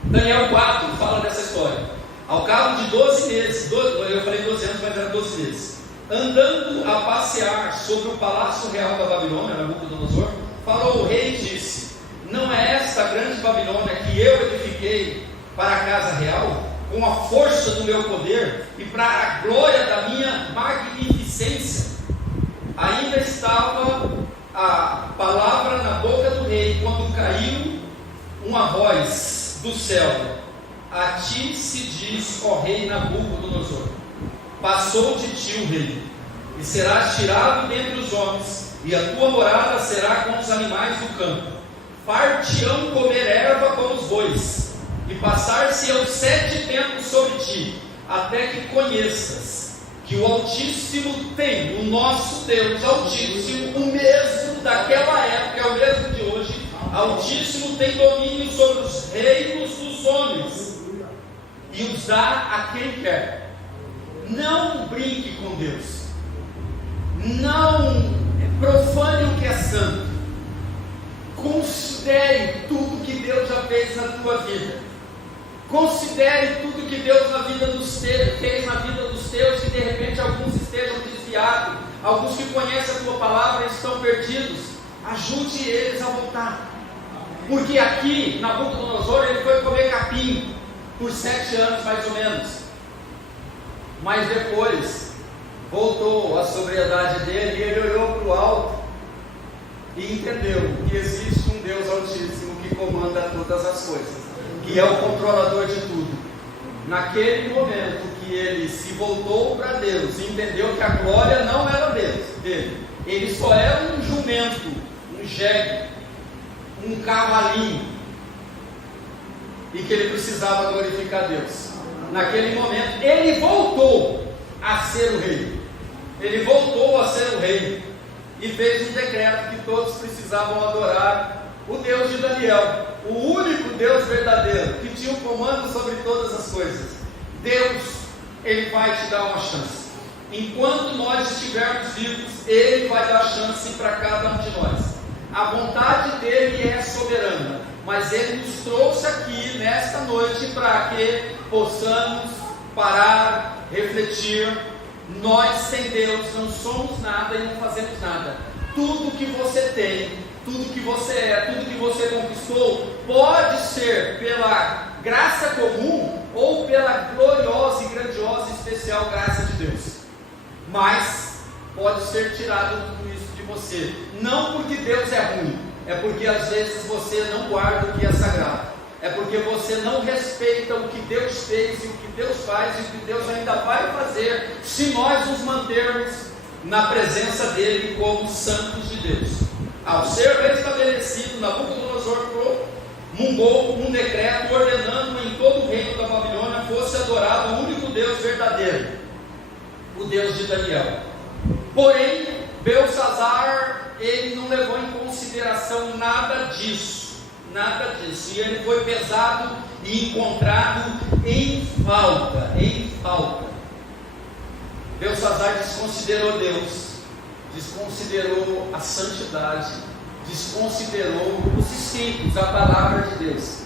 Daniel 4 fala dessa história. Ao cabo de 12 meses, eu falei 12 anos, mas era 12 meses, andando a passear sobre o palácio real da Babilônia, Nabucodonosor, falou o rei e disse: não é esta a grande Babilônia que eu edifiquei para a casa real, com a força do meu poder e para a glória da minha magnificência? Ainda estava a palavra na boca do rei, quando caiu uma voz do céu: a ti se diz, ó rei Nabucodonosor, passou de ti o rei, e serás tirado dentre os homens, e a tua morada será com os animais do campo. Far-te-ão comer erva com os bois, e passar-se-ão 7 tempos sobre ti, até que conheças que o Altíssimo tem, o nosso Deus Altíssimo, o mesmo daquela época, é o mesmo de hoje. Altíssimo tem domínio sobre os reinos dos homens e os dá a quem quer. Não brinque com Deus, não profane o que é santo. Considere tudo que Deus já fez na tua vida. Considere tudo que Deus fez na vida dos teus, que de repente alguns estejam desviados, alguns que conhecem a tua palavra estão perdidos. Ajude eles a voltar. Porque aqui, Nabucodonosor, ele foi comer capim por 7 anos mais ou menos. Mas depois voltou a sobriedade dele e ele olhou para o alto e entendeu que existe um Deus Altíssimo que comanda todas as coisas, que é o controlador de tudo. Naquele momento que ele se voltou para Deus e entendeu que a glória não era dele, ele só era um jumento, um jegue, um cavalinho, e que ele precisava glorificar Deus. Naquele momento ele voltou a ser o rei. Ele voltou a ser o rei e fez um decreto que todos precisavam adorar o Deus de Daniel, o único Deus verdadeiro, que tinha o comando sobre todas as coisas. Deus, Ele vai te dar uma chance. Enquanto nós estivermos vivos, Ele vai dar chance para cada um de nós. A vontade dEle é soberana, mas Ele nos trouxe aqui nesta noite para que possamos parar, refletir. Nós sem Deus não somos nada e não fazemos nada. Tudo que você tem, tudo que você é, tudo que você conquistou, pode ser pela graça comum ou pela gloriosa e grandiosa e especial graça de Deus. Mas pode ser tirado tudo isso de você. Não porque Deus é ruim, é porque às vezes você não guarda o que é sagrado. É porque você não respeita o que Deus fez e o que Deus faz e o que Deus ainda vai fazer, se nós nos mantermos na presença dEle como santos de Deus. Ao ser restabelecido, Nabucodonosor promulgou um decreto ordenando em todo o reino da Babilônia fosse adorado o único Deus verdadeiro, o Deus de Daniel. Porém, Belsazar, ele não levou em consideração nada disso. E ele foi pesado e encontrado em falta. Belsazar desconsiderou Deus, desconsiderou a santidade, desconsiderou os instintos, a palavra de Deus.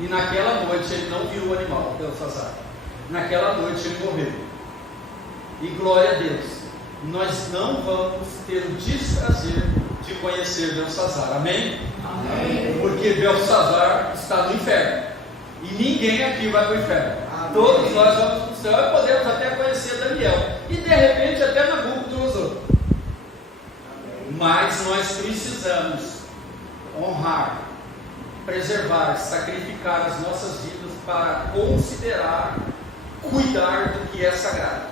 E naquela noite ele não viu o animal, Belsazar. Naquela noite ele morreu. E glória a Deus, nós não vamos ter o desprazer de conhecer Belsazar, amém? Amém. Porque Belsazar está no inferno e ninguém aqui vai para o inferno. Amém. Todos nós vamos para o céu e podemos até conhecer Daniel e de repente até Nabucodonosor. Mas nós precisamos honrar, preservar, sacrificar as nossas vidas para considerar, cuidar do que é sagrado.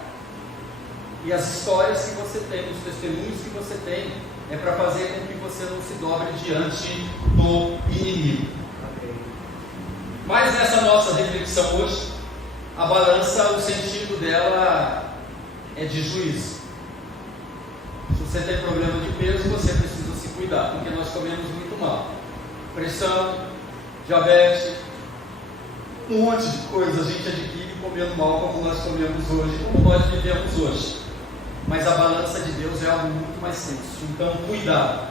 E as histórias que você tem, os testemunhos que você tem, é para fazer com que você não se dobre diante do inimigo. Mas nessa nossa reflexão hoje, a balança, o sentido dela é de juízo. Se você tem problema de peso, você precisa se cuidar, porque nós comemos muito mal. Pressão, diabetes, um monte de coisa a gente adquire comendo mal, como nós comemos hoje, como nós vivemos hoje. Mas a balança de Deus é algo muito mais tenso. Então, cuidado.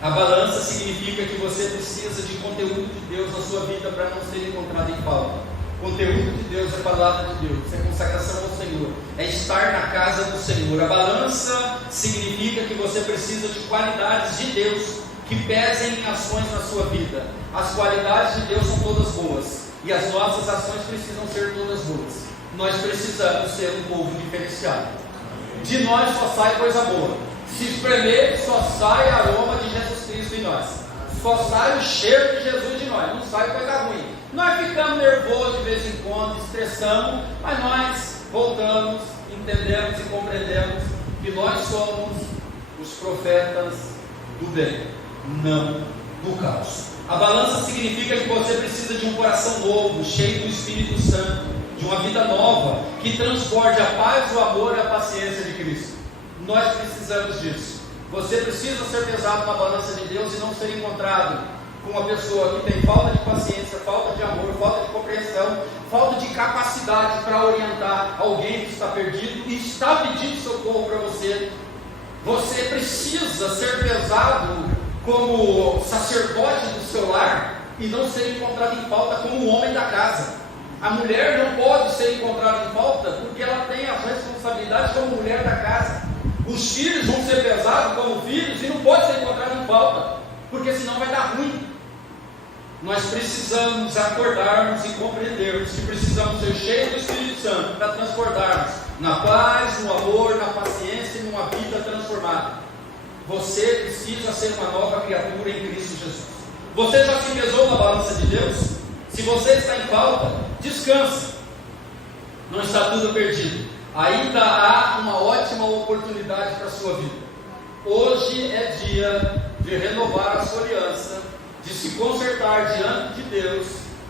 A balança significa que você precisa de conteúdo de Deus na sua vida para não ser encontrado em falta. Conteúdo de Deus é palavra de Deus, é consagração ao Senhor, é estar na casa do Senhor. A balança significa que você precisa de qualidades de Deus que pesem em ações na sua vida. As qualidades de Deus são todas boas e as nossas ações precisam ser todas boas. Nós precisamos ser um povo diferenciado. De nós só sai coisa boa. Se espremer, só sai aroma de Jesus Cristo em nós. Só sai o cheiro de Jesus de nós. Não sai coisa ruim. Nós ficamos nervosos de vez em quando, estressamos, mas nós voltamos, entendemos e compreendemos que nós somos os profetas do bem, não do caos. A balança significa que você precisa de um coração novo, cheio do Espírito Santo, de uma vida nova, que transporte a paz, o amor e a paciência de Cristo. Nós precisamos disso. Você precisa ser pesado na balança de Deus e não ser encontrado com uma pessoa que tem falta de paciência, falta de amor, falta de compreensão, falta de capacidade para orientar alguém que está perdido e está pedindo socorro para você. Você precisa ser pesado como sacerdote do seu lar e não ser encontrado em falta como homem da casa. A mulher não pode ser encontrada em falta porque ela tem as responsabilidades como mulher da casa. Os filhos vão ser pesados como filhos e não pode ser encontrado em falta, porque senão vai dar ruim. Nós precisamos acordarmos e compreendermos que precisamos ser cheios do Espírito Santo para transportarmos na paz, no amor, na paciência e numa vida transformada. Você precisa ser uma nova criatura em Cristo Jesus. Você já se pesou na balança de Deus? Se você está em falta, descanse. Não está tudo perdido. Ainda há uma ótima oportunidade para a sua vida. Hoje é dia de renovar a sua aliança, de se consertar diante de Deus.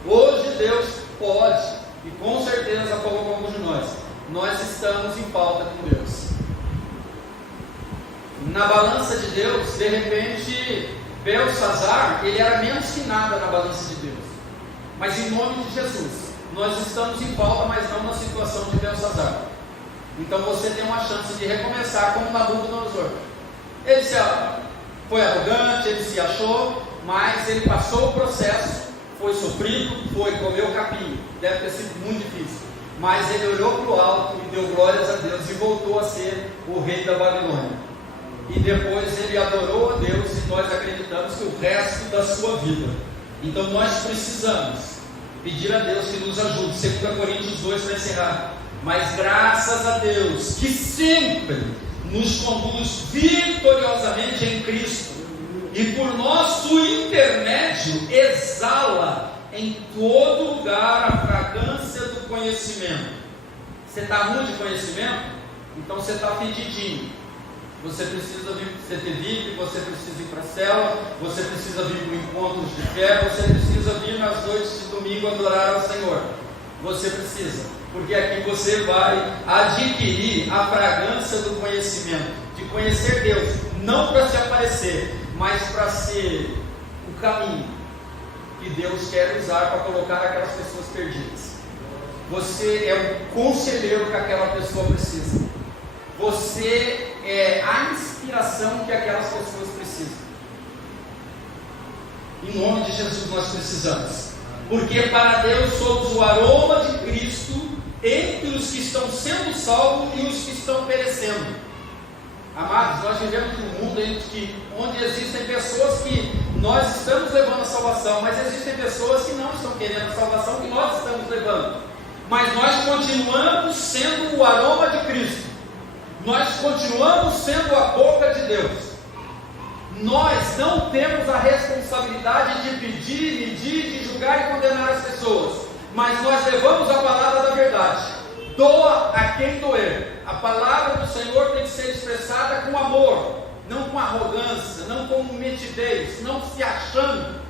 Hoje Deus pode, e com certeza falou com alguns de nós estamos em falta com Deus. Na balança de Deus, de repente, Belsazar, ele era menos que nada na balança de Deus. Mas em nome de Jesus, nós estamos em falta, mas não na situação de Belsazar. Então você tem uma chance de recomeçar como Nabucodonosor. Ele foi arrogante, ele se achou, mas ele passou o processo, foi sofrido, comeu capim. Deve ter sido muito difícil. Mas ele olhou para o alto e deu glórias a Deus e voltou a ser o rei da Babilônia. E depois ele adorou a Deus e nós acreditamos que o resto da sua vida. Então nós precisamos pedir a Deus que nos ajude. 2 Coríntios 2 para encerrar. Mas graças a Deus que sempre nos conduz vitoriosamente em Cristo e por nosso intermédio exala em todo lugar a fragrância do conhecimento. Você está ruim de conhecimento? Então você está fedidinho. Você precisa vir para o CTVIP, você precisa ir para a célula, você precisa vir para encontros de fé, você precisa vir nas noites de domingo adorar ao Senhor. Você precisa, porque aqui você vai adquirir a fragrância do conhecimento, de conhecer Deus, não para se aparecer, mas para ser o caminho que Deus quer usar para colocar aquelas pessoas perdidas. Você é o conselheiro que aquela pessoa precisa. Você é a inspiração que aquelas pessoas precisam. Em nome de Jesus nós precisamos. Porque para Deus somos o aroma de Cristo entre os que estão sendo salvos e os que estão perecendo. Amados, nós vivemos num mundo onde existem pessoas que nós estamos levando a salvação, mas existem pessoas que não estão querendo a salvação que nós estamos levando. Mas nós continuamos sendo o aroma de Cristo. Nós continuamos sendo a boca de Deus. Nós não temos a responsabilidade de pedir, medir, de julgar e condenar as pessoas, mas nós levamos a palavra da verdade. Doa a quem doer. A palavra do Senhor tem que ser expressada com amor, não com arrogância, não com metidez, não se achando,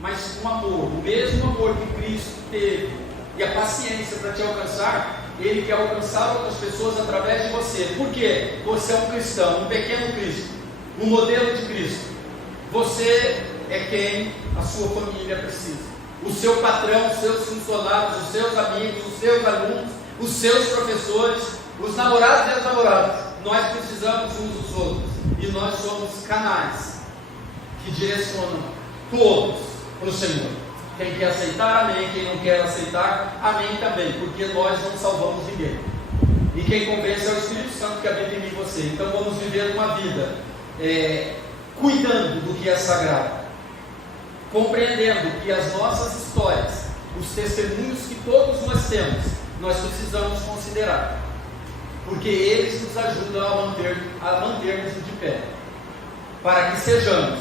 mas com amor, o mesmo amor que Cristo teve e a paciência para te alcançar. Ele quer alcançar outras pessoas através de você. Por quê? Você é um cristão, um pequeno Cristo, um modelo de Cristo. Você é quem a sua família precisa. O seu patrão, os seus funcionários, os seus amigos, os seus alunos, os seus professores, os namorados e as namoradas. Nós precisamos uns dos outros. E nós somos canais que direcionam todos para o Senhor. Quem quer aceitar, amém. Quem não quer aceitar, amém também. Porque nós não salvamos ninguém. E quem convence é o Espírito Santo que habita em mim e você. Então vamos viver uma vida cuidando do que é sagrado. Compreendendo que as nossas histórias, os testemunhos que todos nós temos, nós precisamos considerar. Porque eles nos ajudam a mantermos de pé. Para que sejamos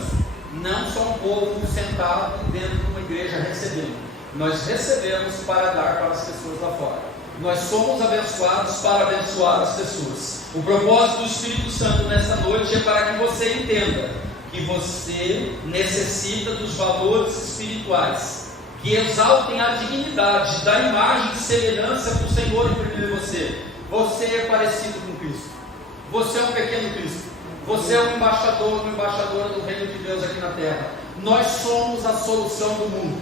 não só um povo sentado dentro de uma igreja recebendo. Nós recebemos para dar para as pessoas lá fora. Nós somos abençoados para abençoar as pessoas. O propósito do Espírito Santo nessa noite é para que você entenda que você necessita dos valores espirituais que exaltem a dignidade da imagem e semelhança que o Senhor imprimiu em você. Você é parecido com Cristo. Você é um pequeno Cristo. Você é um embaixador, uma embaixadora do reino de Deus aqui na terra. Nós somos a solução do mundo.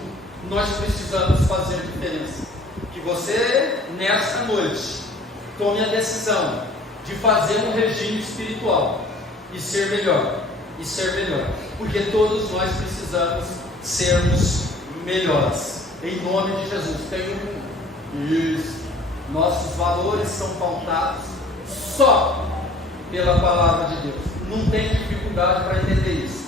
Nós precisamos fazer diferença. Que você, nesta noite, tome a decisão de fazer um regime espiritual e ser melhor. E ser melhor. Porque todos nós precisamos sermos melhores. Em nome de Jesus. Isso. Nossos valores são pautados só pela palavra de Deus. Não tem dificuldade para entender isso.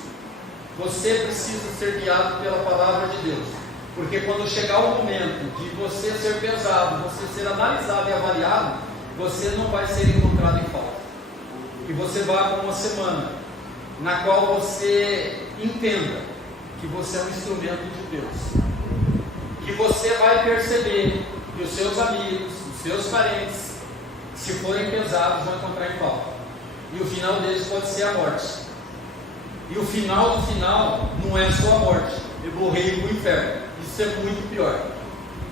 Você precisa ser guiado pela palavra de Deus. Porque quando chegar o momento de você ser pesado, você ser analisado e avaliado, você não vai ser encontrado em falta. Que você vá com uma semana na qual você entenda que você é um instrumento de Deus. Que você vai perceber que os seus amigos, os seus parentes, se forem pesados, vão encontrar em falta. E o final deles pode ser a morte. E o final do final não é só a morte, é morrer para o inferno. Isso é muito pior.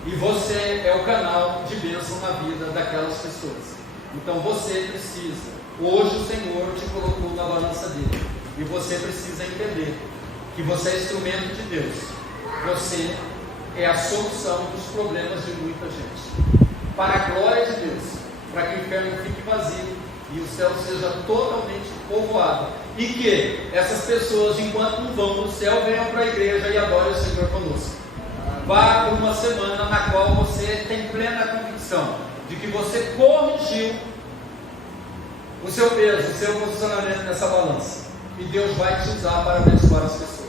E você é o canal de bênção na vida daquelas pessoas. Então você precisa, hoje o Senhor te colocou na balança dele. E você precisa entender que você é instrumento de Deus. Você é a solução dos problemas de muita gente. Para a glória de Deus, para que o inferno fique vazio e o céu seja totalmente povoado. E que essas pessoas, enquanto não vão para o céu, venham para a igreja e adorem o Senhor conosco. Vá por uma semana na qual você tem plena convicção de que você corrigiu o seu peso, o seu posicionamento nessa balança. E Deus vai te usar para abençoar as pessoas.